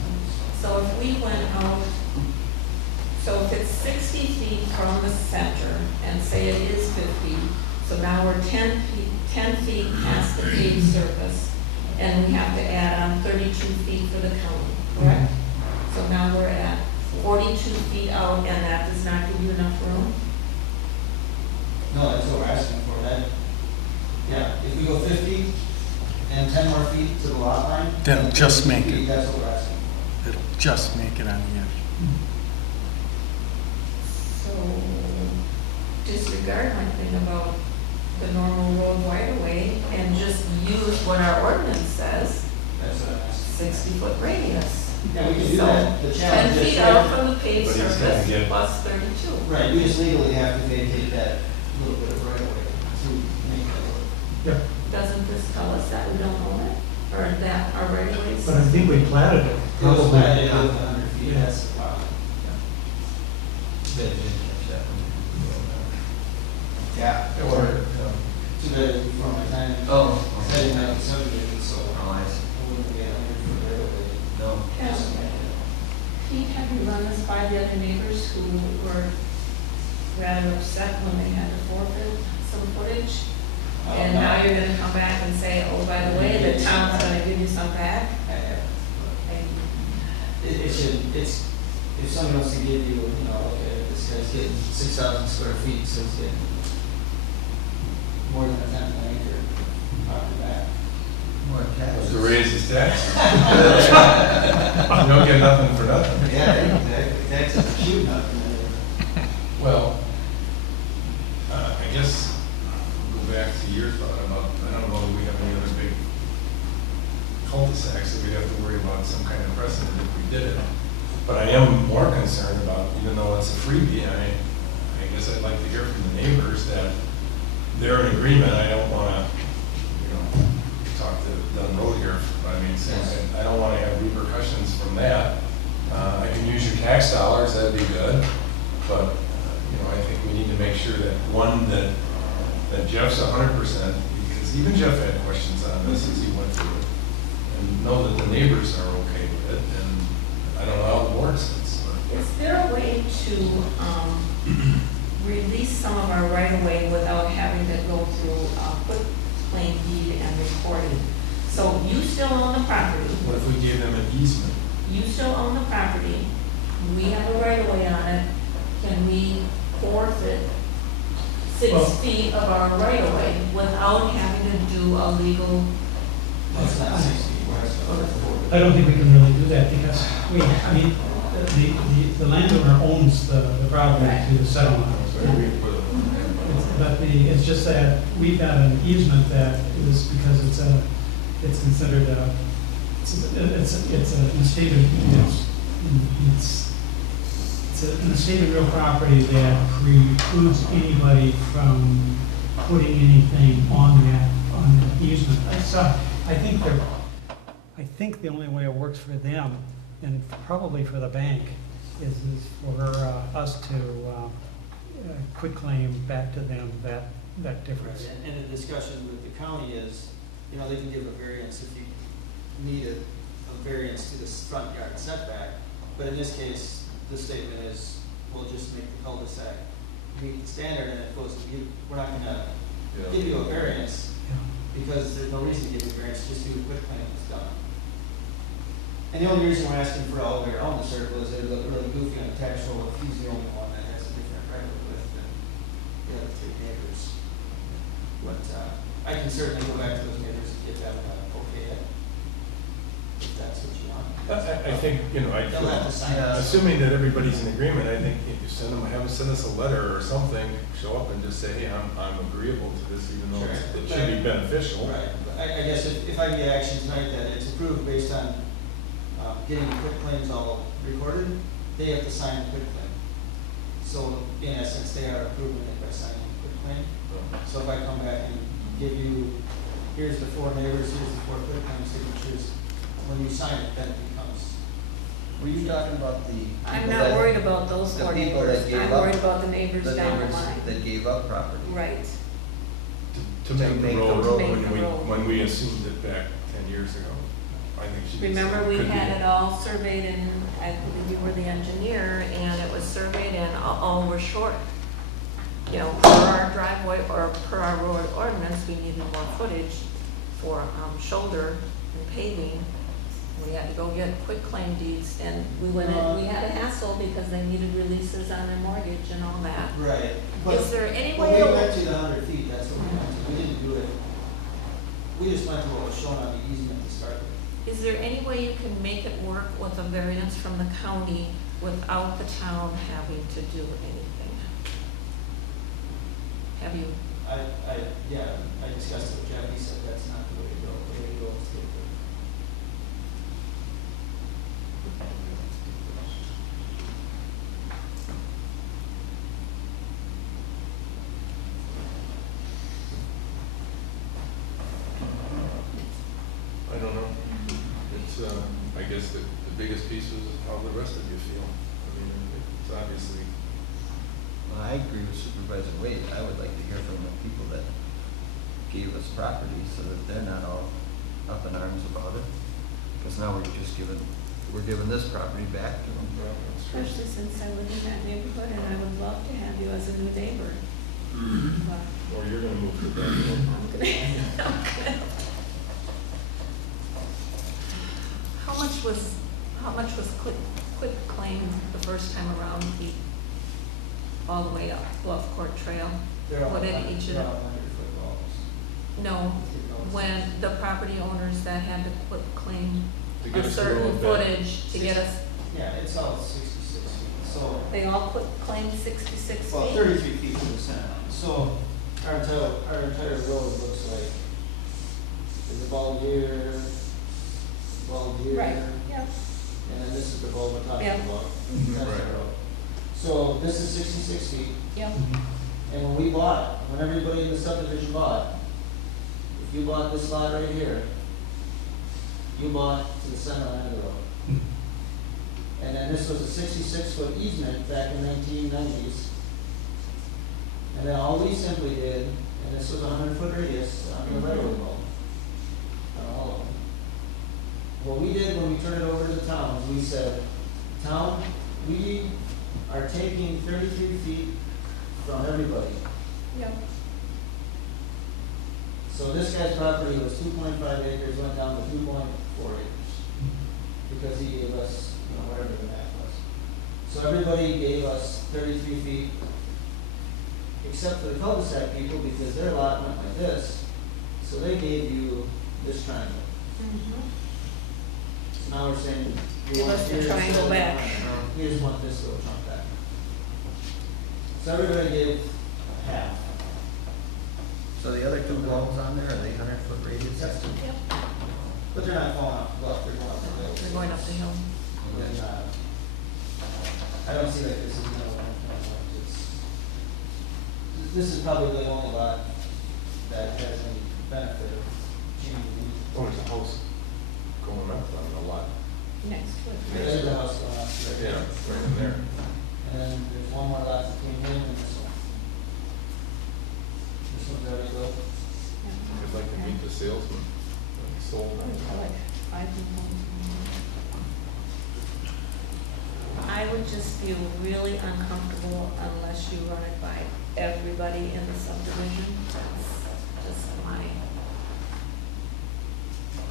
one. So if we went out, so if it's 60 feet from the center, and say it is 50, so now we're 10 feet past the paved surface, and we have to add on 32 feet for the county, correct? So now we're at 42 feet out, and that does not give you enough room? No, that's what we're asking for, that, yeah, if we go 50 and 10 more feet to the lot line. That'll then just 50 make feet, it. That's what we're asking. It'll just make it on the edge. So disregard my thing about the normal road right of way and just use what our ordinance says, That's what I'm asking. 60-foot radius. Yeah, we can do So, that. The 10 challenge is feet right- out from the paved But he's gonna surface get- plus 32. Right, we just legally have to vacate that little bit of right of way to make that work. Doesn't this tell us that we don't own it? Or that our right of way is? But I think we platted it. It was Probably. planted with 100 feet, Yeah. that's the problem. Yeah. Or, Too bad before my time. Oh. I didn't have the subdivision, so Oh, I see. I wouldn't be 100 foot right of way. No. Yeah. Pete, have you run this by the other neighbors who were rather upset when they had to forfeit some footage? And now you're gonna come back and say, oh, by the way, the town's gonna give you some back? And It should, it's, if someone wants to give you, you know, okay, this guy's getting 6,000 square feet, so he's getting more than a tenth of an acre property back. More But taxes. to raise his taxes. You don't get nothing for nothing. Yeah, exactly, taxes are shooting up. Well, I guess, go back to your thought about, I don't know if we have any other big cul-de-sacs that we'd have to worry about some kind of precedent if we did it. But I am more concerned about, even though it's a freebie, I guess I'd like to hear from the neighbors that they're in agreement. I don't wanna, talk to Dunn Road here, but I mean, I don't wanna have repercussions from that. I can use your tax dollars, that'd be good, but, I think we need to make sure that, one, that Jeff's 100%, because even Jeff had questions on this as he went through it, and know that the neighbors are okay with it, and I don't know how the board sits. is there a way to release some of our right of way without having to go through quick claim deed and recording? So you still own the property, What if we gave them an easement? you still own the property, we have a right of way on it, can we forfeit 6 Well- feet of our right of way without having to do a legal? That's not 60, I don't think we can really do that because the landowner owns the property to the settlement. But it's just that we've got an easement that is because it's considered it's an estate an estate of real property that precludes anybody from putting anything on that easement. I think the only way it works for them, and probably for the bank, is for us to quitclaim back to them that difference. And the discussion with the county is, they can give a variance if you need a variance to the front yard setback. But in this case, the statement is, we'll just make the cul-de-sac meet the standard, and it goes, we're not gonna give you a variance, because there's no reason to give you a variance, just do a quick claim, it's done. And the only reason we're asking for all the way around the circle is that it look really goofy on the tax roll if he's the only one that has a different right of way than the other 3 neighbors. But, I can certainly go back to those neighbors and get them okay, if that's what you want. I think, They'll have to sign it. assuming that everybody's in agreement, I think if you have them send us a letter or something, show up and just say, hey, I'm agreeable to this, even though Sure. it should be beneficial. Right, but I guess if I can get action tonight that it's approved based on getting the quick claims all recorded, they have to sign the quick claim. So in essence, they are approving it by signing the quick claim. So if I come back and give you, here's the 4 neighbors, here's the 4 quick claim signatures, when you sign it, then it becomes. Were you talking about the? I'm people not that- worried about those the 4 people that neighbors, gave I'm up- worried about the neighbors The down the neighbors line. that gave up property? Right. To make the make the road, road. To make the road. when we assumed it back 10 years ago. I think she. Remember, we could had be- it all surveyed, and I believe you were the engineer, and it was surveyed, and all were short. You know, per our driveway, or per our road ordinance, we needed more footage for shoulder and paving. We had to go get quitclaim deeds, and we went in, we had a hassle because they needed releases on their mortgage and all that. Right. Is there any But way we to- went to the 100 feet, that's what we went to. We didn't do it, we just went to what was shown on the easement to start with. Is there any way you can make it work with a variance from the county without the town having to do anything? Have you? Yeah, I discussed it with Jeff, he said that's not the way to go. The way to go is to take it. I don't know. It's, I guess the biggest piece was how the rest of you feel. I mean, it's obviously, Well, I agree with Supervisor Wade. I would like to hear from the people that gave us property so that they're not all up in arms about it. Because now we're giving this property back to them. well, that's true. Especially since I live in that neighborhood, and I would love to have you as a new neighbor. But Or you're gonna move to that. I'm gonna- How much was quit claim the first time around, all the way up Bluff Court Trail? They're all What did 100 each of they're them? all 100-foot walls. No, when the property owners that had to quit claim To get a us the certain road back. footage to get us, Yeah, it's all 66 feet, so, they all quit claim 66 well, feet? 33 feet to the center line. So our entire road looks like, is a ball here, Right, yeah. and then this is the bulb we're talking Yeah. about. Mhm. That's Right. the road. So this is 66 feet, Yep. and when we bought it, when everybody in the subdivision bought, if you bought this lot right here, you bought to the center line of the road. And then this was a 66-foot easement back in 1990s. And then all we simply did, and this was a 100-foot radius on the railroad road, on all of them. What we did when we turned it over to the town, is we said, town, we are taking 33 feet from everybody. Yep. So this guy's property was 2.5 acres, went down to 2.4 acres. Because he gave us, whatever the math was. So everybody gave us 33 feet, except for the cul-de-sac people, because their lot went like this. So they gave you this triangle. So now we're saying. we Give want us the yours triangle to- back. We just want this little chunk back. So everybody gave half. So the other two walls on there, are they 100-foot radius? Yep. Yep. But they're not falling off the bluff, they're going up the hill. They're going up the hill. And, I don't see that this is this is probably the only lot that has any benefit of changing. Oh, there's a house going up on the lot. Next to it. There's a house going up right Yeah, there. right in there. And then there's one more lot between him and this one. This one's already built. I'd like to meet the salesman that sold it. I would just feel really uncomfortable unless you run it by everybody in the subdivision. That's just my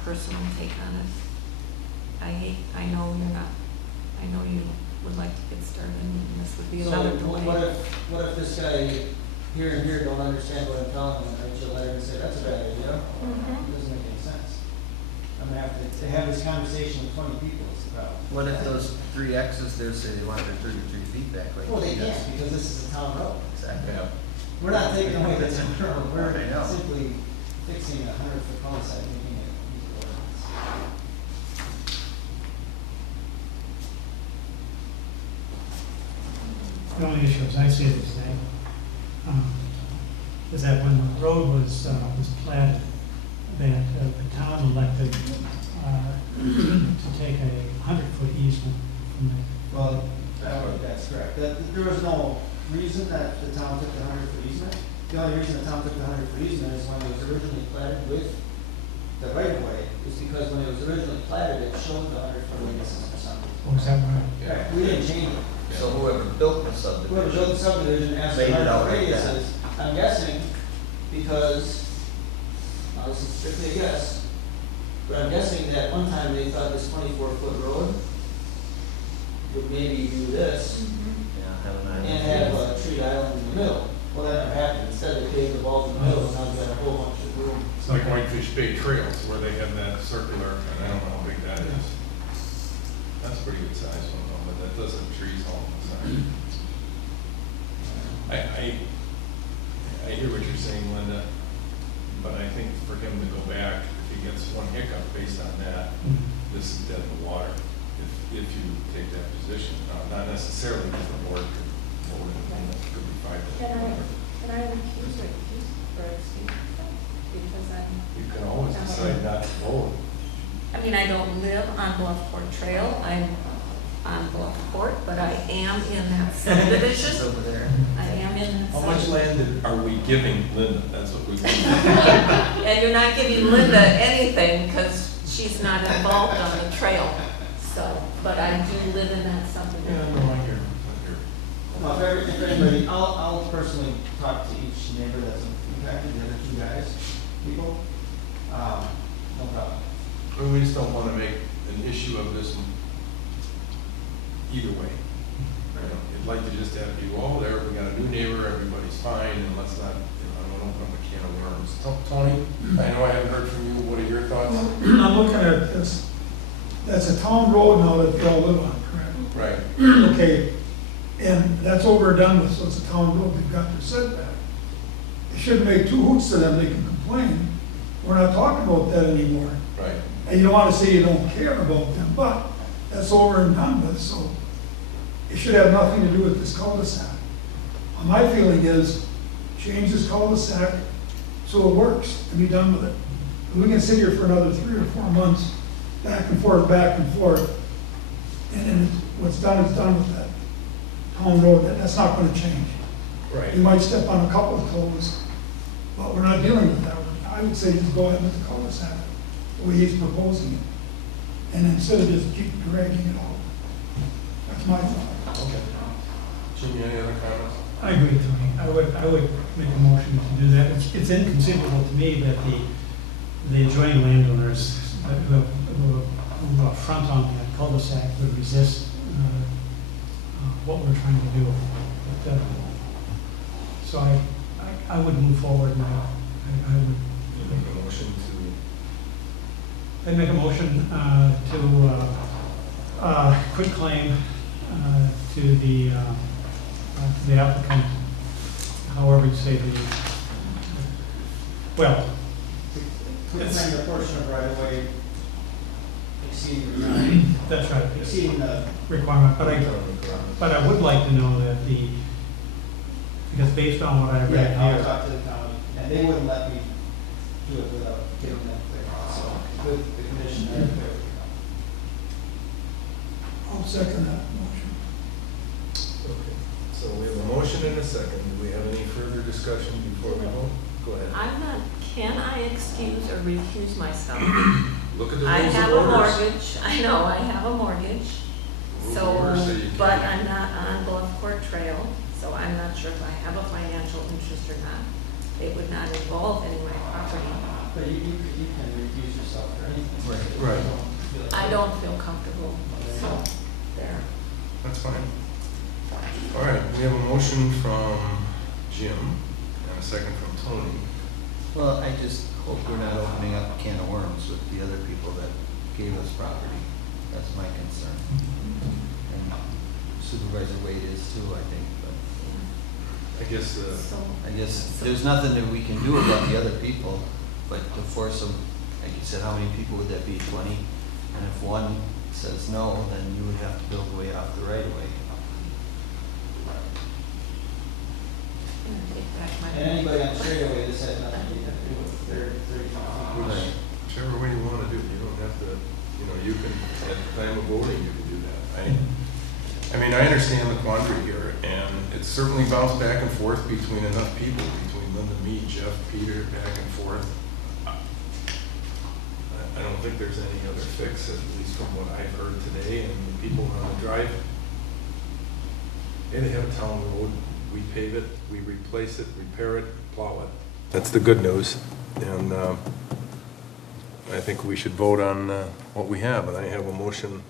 personal take on it. I know you would like to get started, and this would be So another what delay. what if this guy here and here don't understand what I'm telling him, and write you a letter and say, that's a bad idea? Mhm. It doesn't make any sense. I'm gonna have to have this conversation with 20 people, is the problem. What if those 3 X's there say they want their 33 feet back like Well, they he does? can't, because this is a town road. Exactly. We're not taking away the town road, I know. we're simply fixing a 100-foot cul-de-sac, making it equal. The only issue, as I see it, is that when the road was platted, that the town elected to take a 100-foot easement from the. Well, I don't think that's correct. There was no reason that the town took the 100-foot easement. the only reason the town took the 100 for easement is when it was originally platted with the right of way, is because when it was originally platted, it showed the 100 foot radius or something. Oh, is that right? Right, we didn't change it. So whoever built the Whoever built the subdivision subdivision asked made for it out 100 like that. radiuses. I'm guessing because, now this is strictly a guess, but I'm guessing that one time they thought this 24-foot road would maybe do this and have a tree island in the middle. Well, that never happened. Instead, they paved the balls in the middle, and now you got a whole bunch of room. It's like Whitefish Bay Trails where they have that circular, and I don't know how big that is. That's a pretty good size one though, but that doesn't have trees all the time. I hear what you're saying, Linda, but I think for him to go back, if he gets one hiccup based on that, this is dead in the water. If you take that position, not necessarily because the board could vote it, could be 5 to 1. Can I recuse or excuse myself? Because You can always decide not to vote. I mean, I don't live on Bluff Court Trail, I'm on Bluff Court, but I am in that subdivision. over there. I am in that How much subdivision. land are we giving Linda? That's what we. And you're not giving Linda anything, because she's not involved on the trail, so, but I do live in that Yeah, subdivision. no, I hear. Well, if anybody, I'll personally talk to each neighbor that's impacted, the other two guys, people. No problem. And we just don't want to make an issue of this either way. I'd like to just have you all there, we got a new neighbor, everybody's fine, and let's not, I don't open up a can of worms. Tony, I know I haven't heard from you, what are your thoughts? I'm looking at this, that's a town road now that they all live on, correct? Right. Okay, and that's over and done with, so it's a town road, they've got their setback. It shouldn't make two hoots to them, they can complain. We're not talking about that anymore. Right. And you don't want to say you don't care about them, but that's over and done with, so it should have nothing to do with this cul-de-sac. My feeling is, change this cul-de-sac so it works, and be done with it. We can sit here for another 3 or 4 months, back and forth, and then what's done is done with that town road. That's not going to change. Right. You might step on a couple of toes, but we're not dealing with that. I would say just go ahead with the cul-de-sac, the way he's proposing it, and instead of just keep dragging it out. That's my thought. Okay. Jimmy, any other comments? I agree, Tony. I would make a motion to do that. It's inconceivable to me that the adjoining landowners who are front on that cul-de-sac would resist what we're trying to do. But, so I would move forward now. I would Make a motion to. I'd make a motion to quit claim to the applicant, however you say well, It's the portion of right of way exceeding the time, that's right, exceeding the. requirement, but I would like to know that because based on what I read Yeah, I'll here, talk to the county, and they wouldn't let me do it without getting that clear, so with the condition that they're clear. I'll second that motion. Okay, so we have a motion and a second. Do we have any further discussion before we vote? Go ahead. Can I excuse or recuse myself? Look at the I rules of have a orders. mortgage, I know, I have a mortgage, Rules of order say you but can't. I'm not on Bluff Court Trail, so I'm not sure if I have a financial interest or not. It would not involve any of my property. But you can recuse yourself for anything. Right. I don't feel comfortable, so, there. That's fine. All right, we have a motion from Jim and a second from Tony. Well, I just hope we're not opening up a can of worms with the other people that gave us property. That's my concern. And Supervisor Wade is too, I think, but I guess, So, I guess there's nothing that we can do about the other people, but to force them, like you said, how many people would that be, 20? And if one says no, then you would have to build way off the right of way. I'm gonna take back my. And anybody on straightaway, this has nothing to do with 30 which, whichever way you want to do it, you don't have to, you can, at the time of voting, you can do that. I mean, I understand the quandary here, and it's certainly bounced back and forth between enough people, between Linda me, Jeff, Peter, back and forth. I don't think there's any other fix, at least from what I've heard today, and the people on the drive. Hey, they have a town road, we pave it, we replace it, repair it, plow it. That's the good news, and I think we should vote on what we have, and I have a motion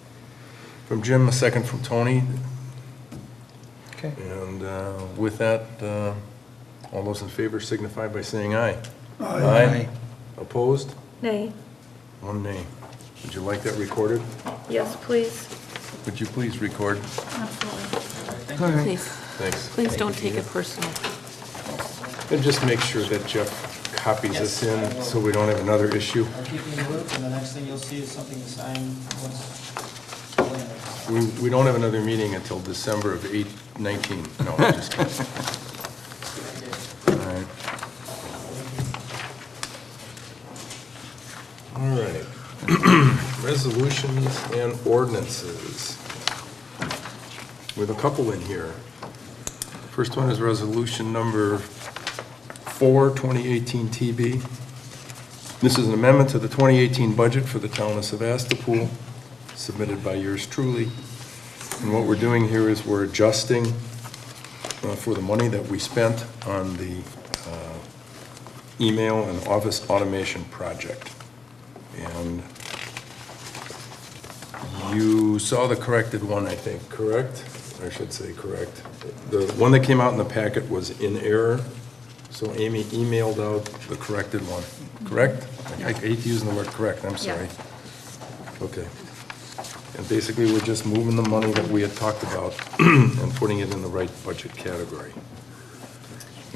from Jim, a second from Tony. Okay. And with that, all those in favor signify by saying aye. Aye. Opposed? Nay. One nay. Would you like that recorded? Yes, please. Would you please record? Absolutely. Please. Thanks. Please don't take it personal. And just make sure that Jeff copies us in so we don't have another issue. I'll keep you in the loop, and the next thing you'll see is something to sign once. We don't have another meeting until December of 2019. No, I'm just kidding. All right. Resolutions and ordinances. We have a couple in here. First one is resolution number 4, 2018 TB. This is an amendment to the 2018 budget for the town of Sevastopol, submitted by yours truly. And what we're doing here is we're adjusting for the money that we spent on the email and office automation project. And you saw the corrected one, I think, correct? I should say correct. The one that came out in the packet was in error, so Amy emailed out the corrected one, correct? I hate using the word correct, I'm sorry. Okay. And basically, we're just moving the money that we had talked about and putting it in the right budget category.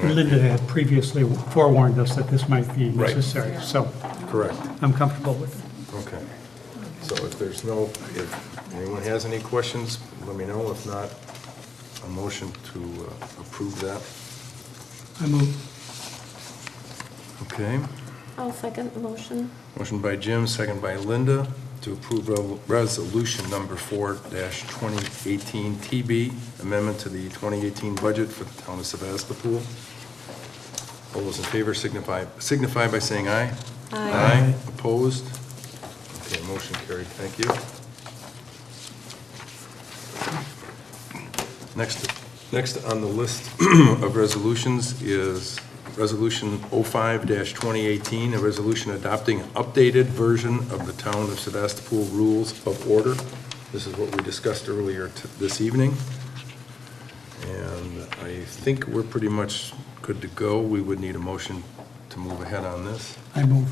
Linda had previously forewarned us that this might be Right. necessary, so Correct. I'm comfortable with it. Okay. So if if anyone has any questions, let me know. If not, a motion to approve that. I move. Okay. I'll second the motion. Motion by Jim, second by Linda, to approve resolution number 4-2018 TB, amendment to the 2018 budget for the town of Sevastopol. All those in favor signify by saying aye. Aye. Opposed? Okay, motion carried. Thank you. Next on the list of resolutions is Resolution 05-2018, a resolution adopting an updated version of the Town of Sevastopol Rules of Order. This is what we discussed earlier this evening. And I think we're pretty much good to go. We would need a motion to move ahead on this. I move.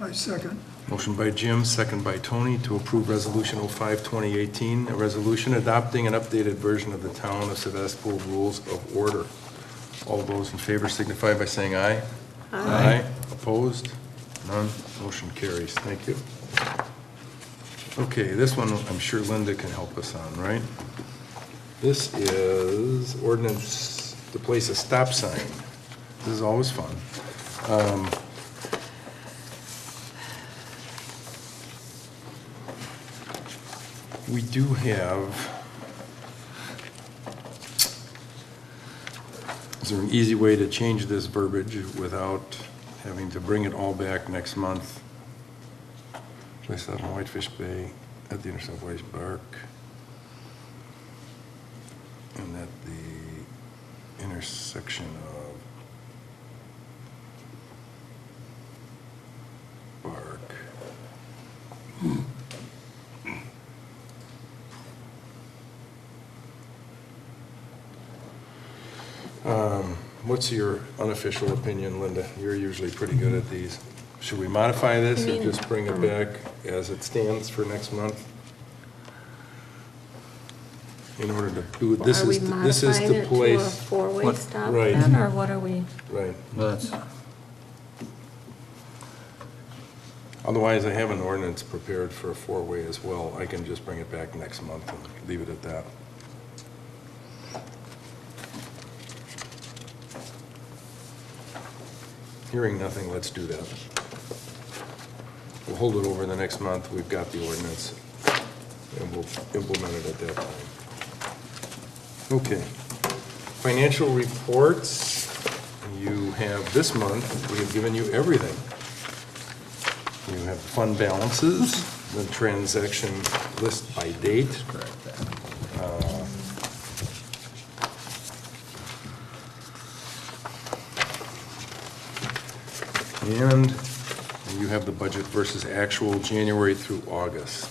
I second. Motion by Jim, second by Tony, to approve Resolution 05-2018, a resolution adopting an updated version of the Town of Sevastopol Rules of Order. All those in favor signify by saying aye. Aye. Opposed? None. Motion carries. Thank you. Okay, this one I'm sure Linda can help us on, right? This is ordinance to place a stop sign. This is always fun. We do have, is there an easy way to change this verbiage without having to bring it all back next month? Place out in Whitefish Bay at the intersection of White Bark and at the intersection of Bark. What's your unofficial opinion, Linda? You're usually pretty good at these. Should we modify this or just bring it back as it stands for next month? In order to do, this is to place. Are we modifying it to a four-way stop Right. then, or what are we? Right. That's, Otherwise, I have an ordinance prepared for a four-way as well. I can just bring it back next month and leave it at that. Hearing nothing, let's do that. We'll hold it over the next month. We've got the ordinance, and we'll implement it at that time. Okay. Financial reports. you have this month, we have given you everything. You have the fund balances, the transaction list by date. And you have the budget versus actual January through August.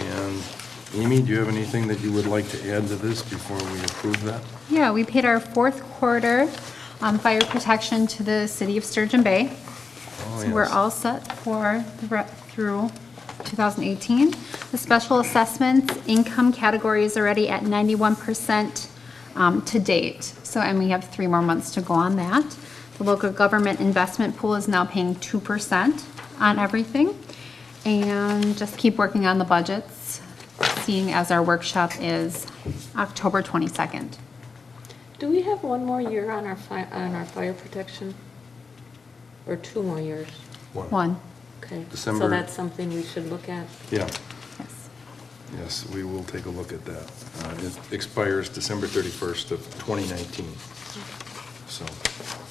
And Amy, do you have anything that you would like to add to this before we approve that? Yeah, we paid our fourth quarter fire protection to the city of Sturgeon Bay. Oh, So we're yes. all set for through 2018. The special assessments income category is already at 91% to date. So, and we have 3 more months to go on that. The local government investment pool is now paying 2% on everything. And just keep working on the budgets, seeing as our workshop is October 22nd. Do we have one more year on our fire protection? Or 2 more years? One. Okay, December. so that's something we should look at? Yeah, Yes. yes, we will take a look at that. It expires December 31st of 2019. So,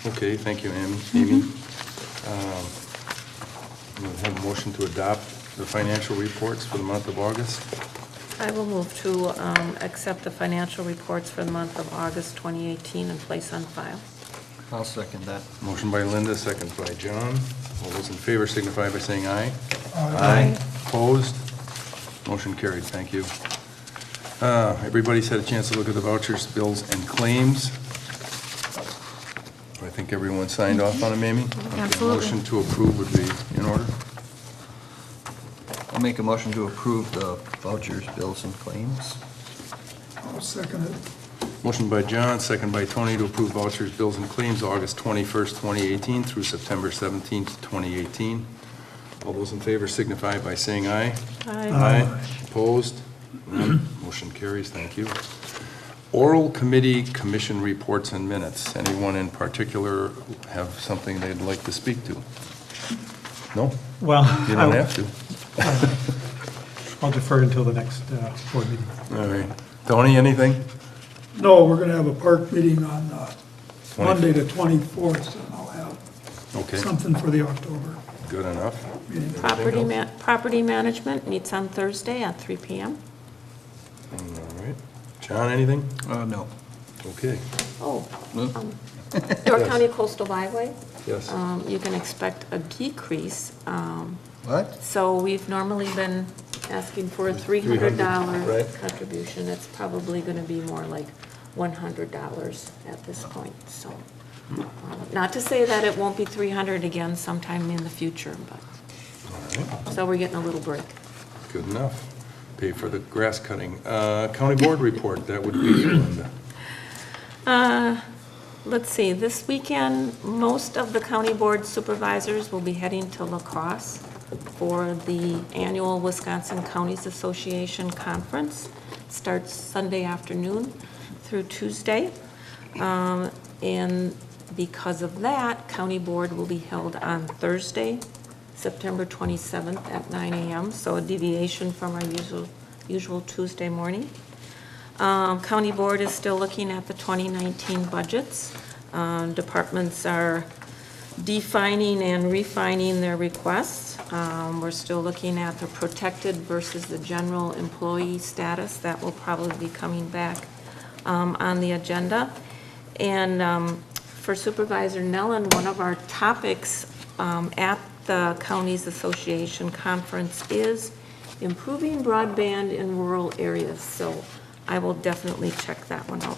okay, thank you, Amy. We'll have a motion to adopt the financial reports for the month of August. I will move to accept the financial reports for the month of August 2018 and place on file. I'll second that. Motion by Linda, second by John. All those in favor signify by saying aye. Aye. Opposed? Motion carried, thank you. Everybody's had a chance to look at the vouchers, bills, and claims. I think everyone signed off on them, Amy? Okay, Absolutely. Motion to approve would be in order. I'll make a motion to approve the vouchers, bills, and claims. I'll second it. Motion by John, second by Tony to approve vouchers, bills, and claims August 21st, 2018 through September 17th, 2018. All those in favor signify by saying aye. Aye. Opposed? None. Motion carries, thank you. Oral committee commission reports and minutes. Anyone in particular have something they'd like to speak to? No? Well, You don't have to. I'll defer until the next board meeting. All right. Tony, anything? No, we're gonna have a park meeting on Monday the 24th, and I'll have Okay, something for the October good enough. meeting. Property management meets on Thursday at 3 PM. All right. John, anything? No. Okay, Oh, No? York County Coastal Byway, yes. you can expect a decrease. What? So we've normally been asking for a $300, $300 right. contribution. It's probably going to be more like $100 at this point, so. Not to say that it won't be 300 again sometime in the future, but, All right, so we're getting a little break. good enough. Pay for the grass cutting. County board report, that would be you, Linda. Let's see, this weekend, most of the county board supervisors will be heading to La Crosse for the annual Wisconsin Counties Association Conference. Starts Sunday afternoon through Tuesday. And because of that, county board will be held on Thursday, September 27th at 9 a.m., so a deviation from our usual Tuesday morning. County board is still looking at the 2019 budgets. Departments are defining and refining their requests. We're still looking at the protected versus the general employee status. That will probably be coming back on the agenda. And for Supervisor Nellen, one of our topics at the Counties Association Conference is improving broadband in rural areas. So I will definitely check that one out.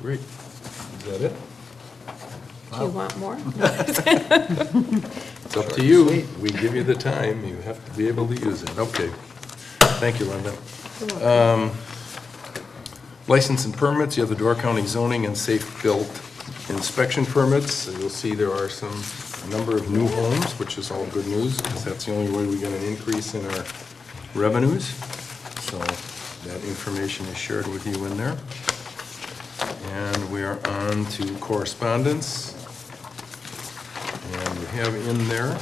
Great. Is that it? Do you want more? It's up to you. We give you the time. You have to be able to use it. Okay. Thank you, Linda. License and permits, you have the Door County zoning and safe-built inspection permits. And you'll see there are a number of new homes, which is all good news, because that's the only way we get an increase in our revenues. So that information is shared with you in there. And we are on to correspondence. And we have in there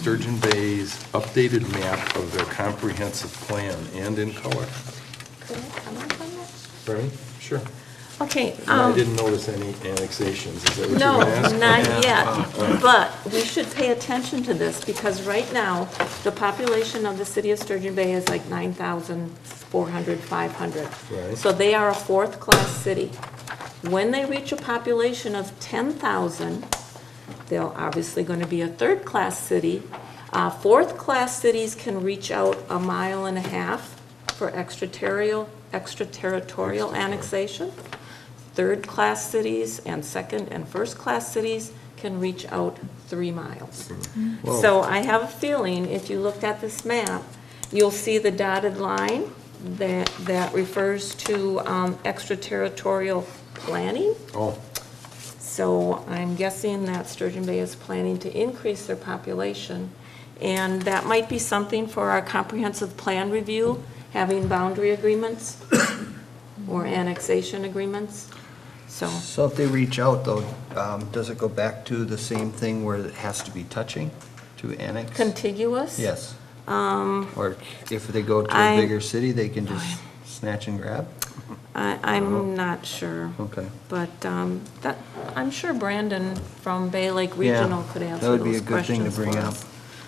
Sturgeon Bay's updated map of their comprehensive plan and in color. Could I comment on that? Right? Sure. Okay. And I didn't notice any annexations. Is that what No, you're going to ask? not yet, but we should pay attention to this, because right now, the population of the city of Sturgeon Bay is like 9,400, 500. Right. So they are a fourth-class city. When they reach a population of 10,000, they're obviously going to be a third-class city. Fourth-class cities can reach out 1.5 miles for extraterritorial annexation. Third-class cities and second and first-class cities can reach out 3 miles. Whoa. So I have a feeling, if you looked at this map, you'll see the dotted line that refers to extraterritorial planning. Oh, So I'm guessing that Sturgeon Bay is planning to increase their population. And that might be something for our comprehensive plan review, having boundary agreements or annexation agreements. So if they reach out though, does it go back to the same thing where it has to be touching to annex? Contiguous? Yes. Or if they go to a I- bigger city, they can just snatch and grab? I'm not sure. Okay. But I'm sure Brandon from Bay Lake Yeah, Regional could that answer would be those a good thing to questions bring for up. us.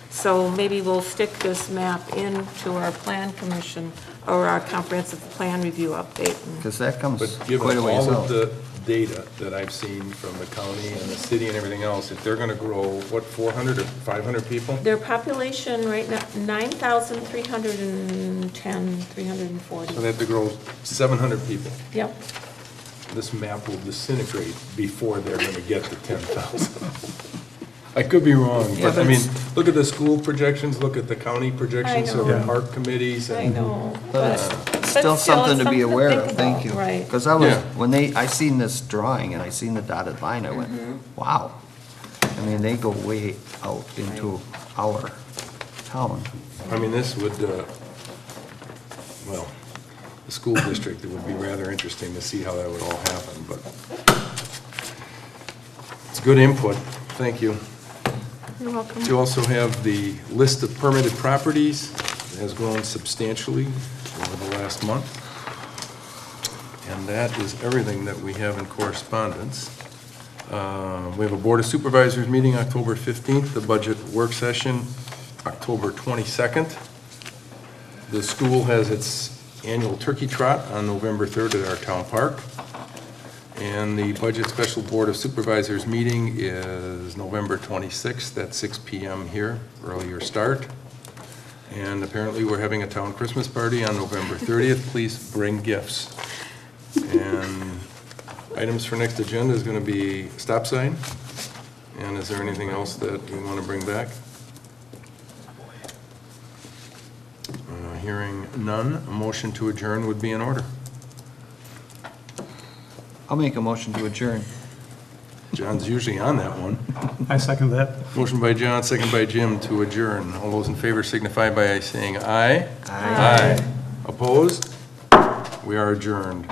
So maybe we'll stick this map into our plan commission or our comprehensive plan review update. Because that comes but quite given a ways all of out. the data that I've seen from the county and the city and everything else, if they're going to grow, what, 400 or 500 people? Their population right now, 9,310, 340. So they have to grow 700 people. Yep. This map will disintegrate before they're going to get to 10,000. I could be wrong, Yeah, but I mean, but look at the school projections, look at the county projections of the know. park committees. I and know. But it's but still something it's to be aware think of, thank about, you. Right. Because I was, Yeah. I seen this drawing and I seen the dotted line, I went, wow. I mean, they go way out into our town. I mean, this would, well, the school district, it would be rather interesting to see how that would all happen, but it's good input, thank you. You're welcome. You also have the list of permitted properties. It has grown substantially over the last month. And that is everything that we have in correspondence. We have a Board of Supervisors meeting October 15th, the budget work session October 22nd. The school has its annual turkey trot on November 3rd at our town park. And the Budget Special Board of Supervisors meeting is November 26th at 6 PM here, earlier start. And apparently we're having a town Christmas party on November 30th. Please bring gifts. And items for next agenda is going to be stop sign. And is there anything else that we want to bring back? Hearing none, a motion to adjourn would be in order. I'll make a motion to adjourn. John's usually on that one. I second that. Motion by John, second by Jim to adjourn. All those in favor signify by saying aye. Aye. Opposed? We are adjourned.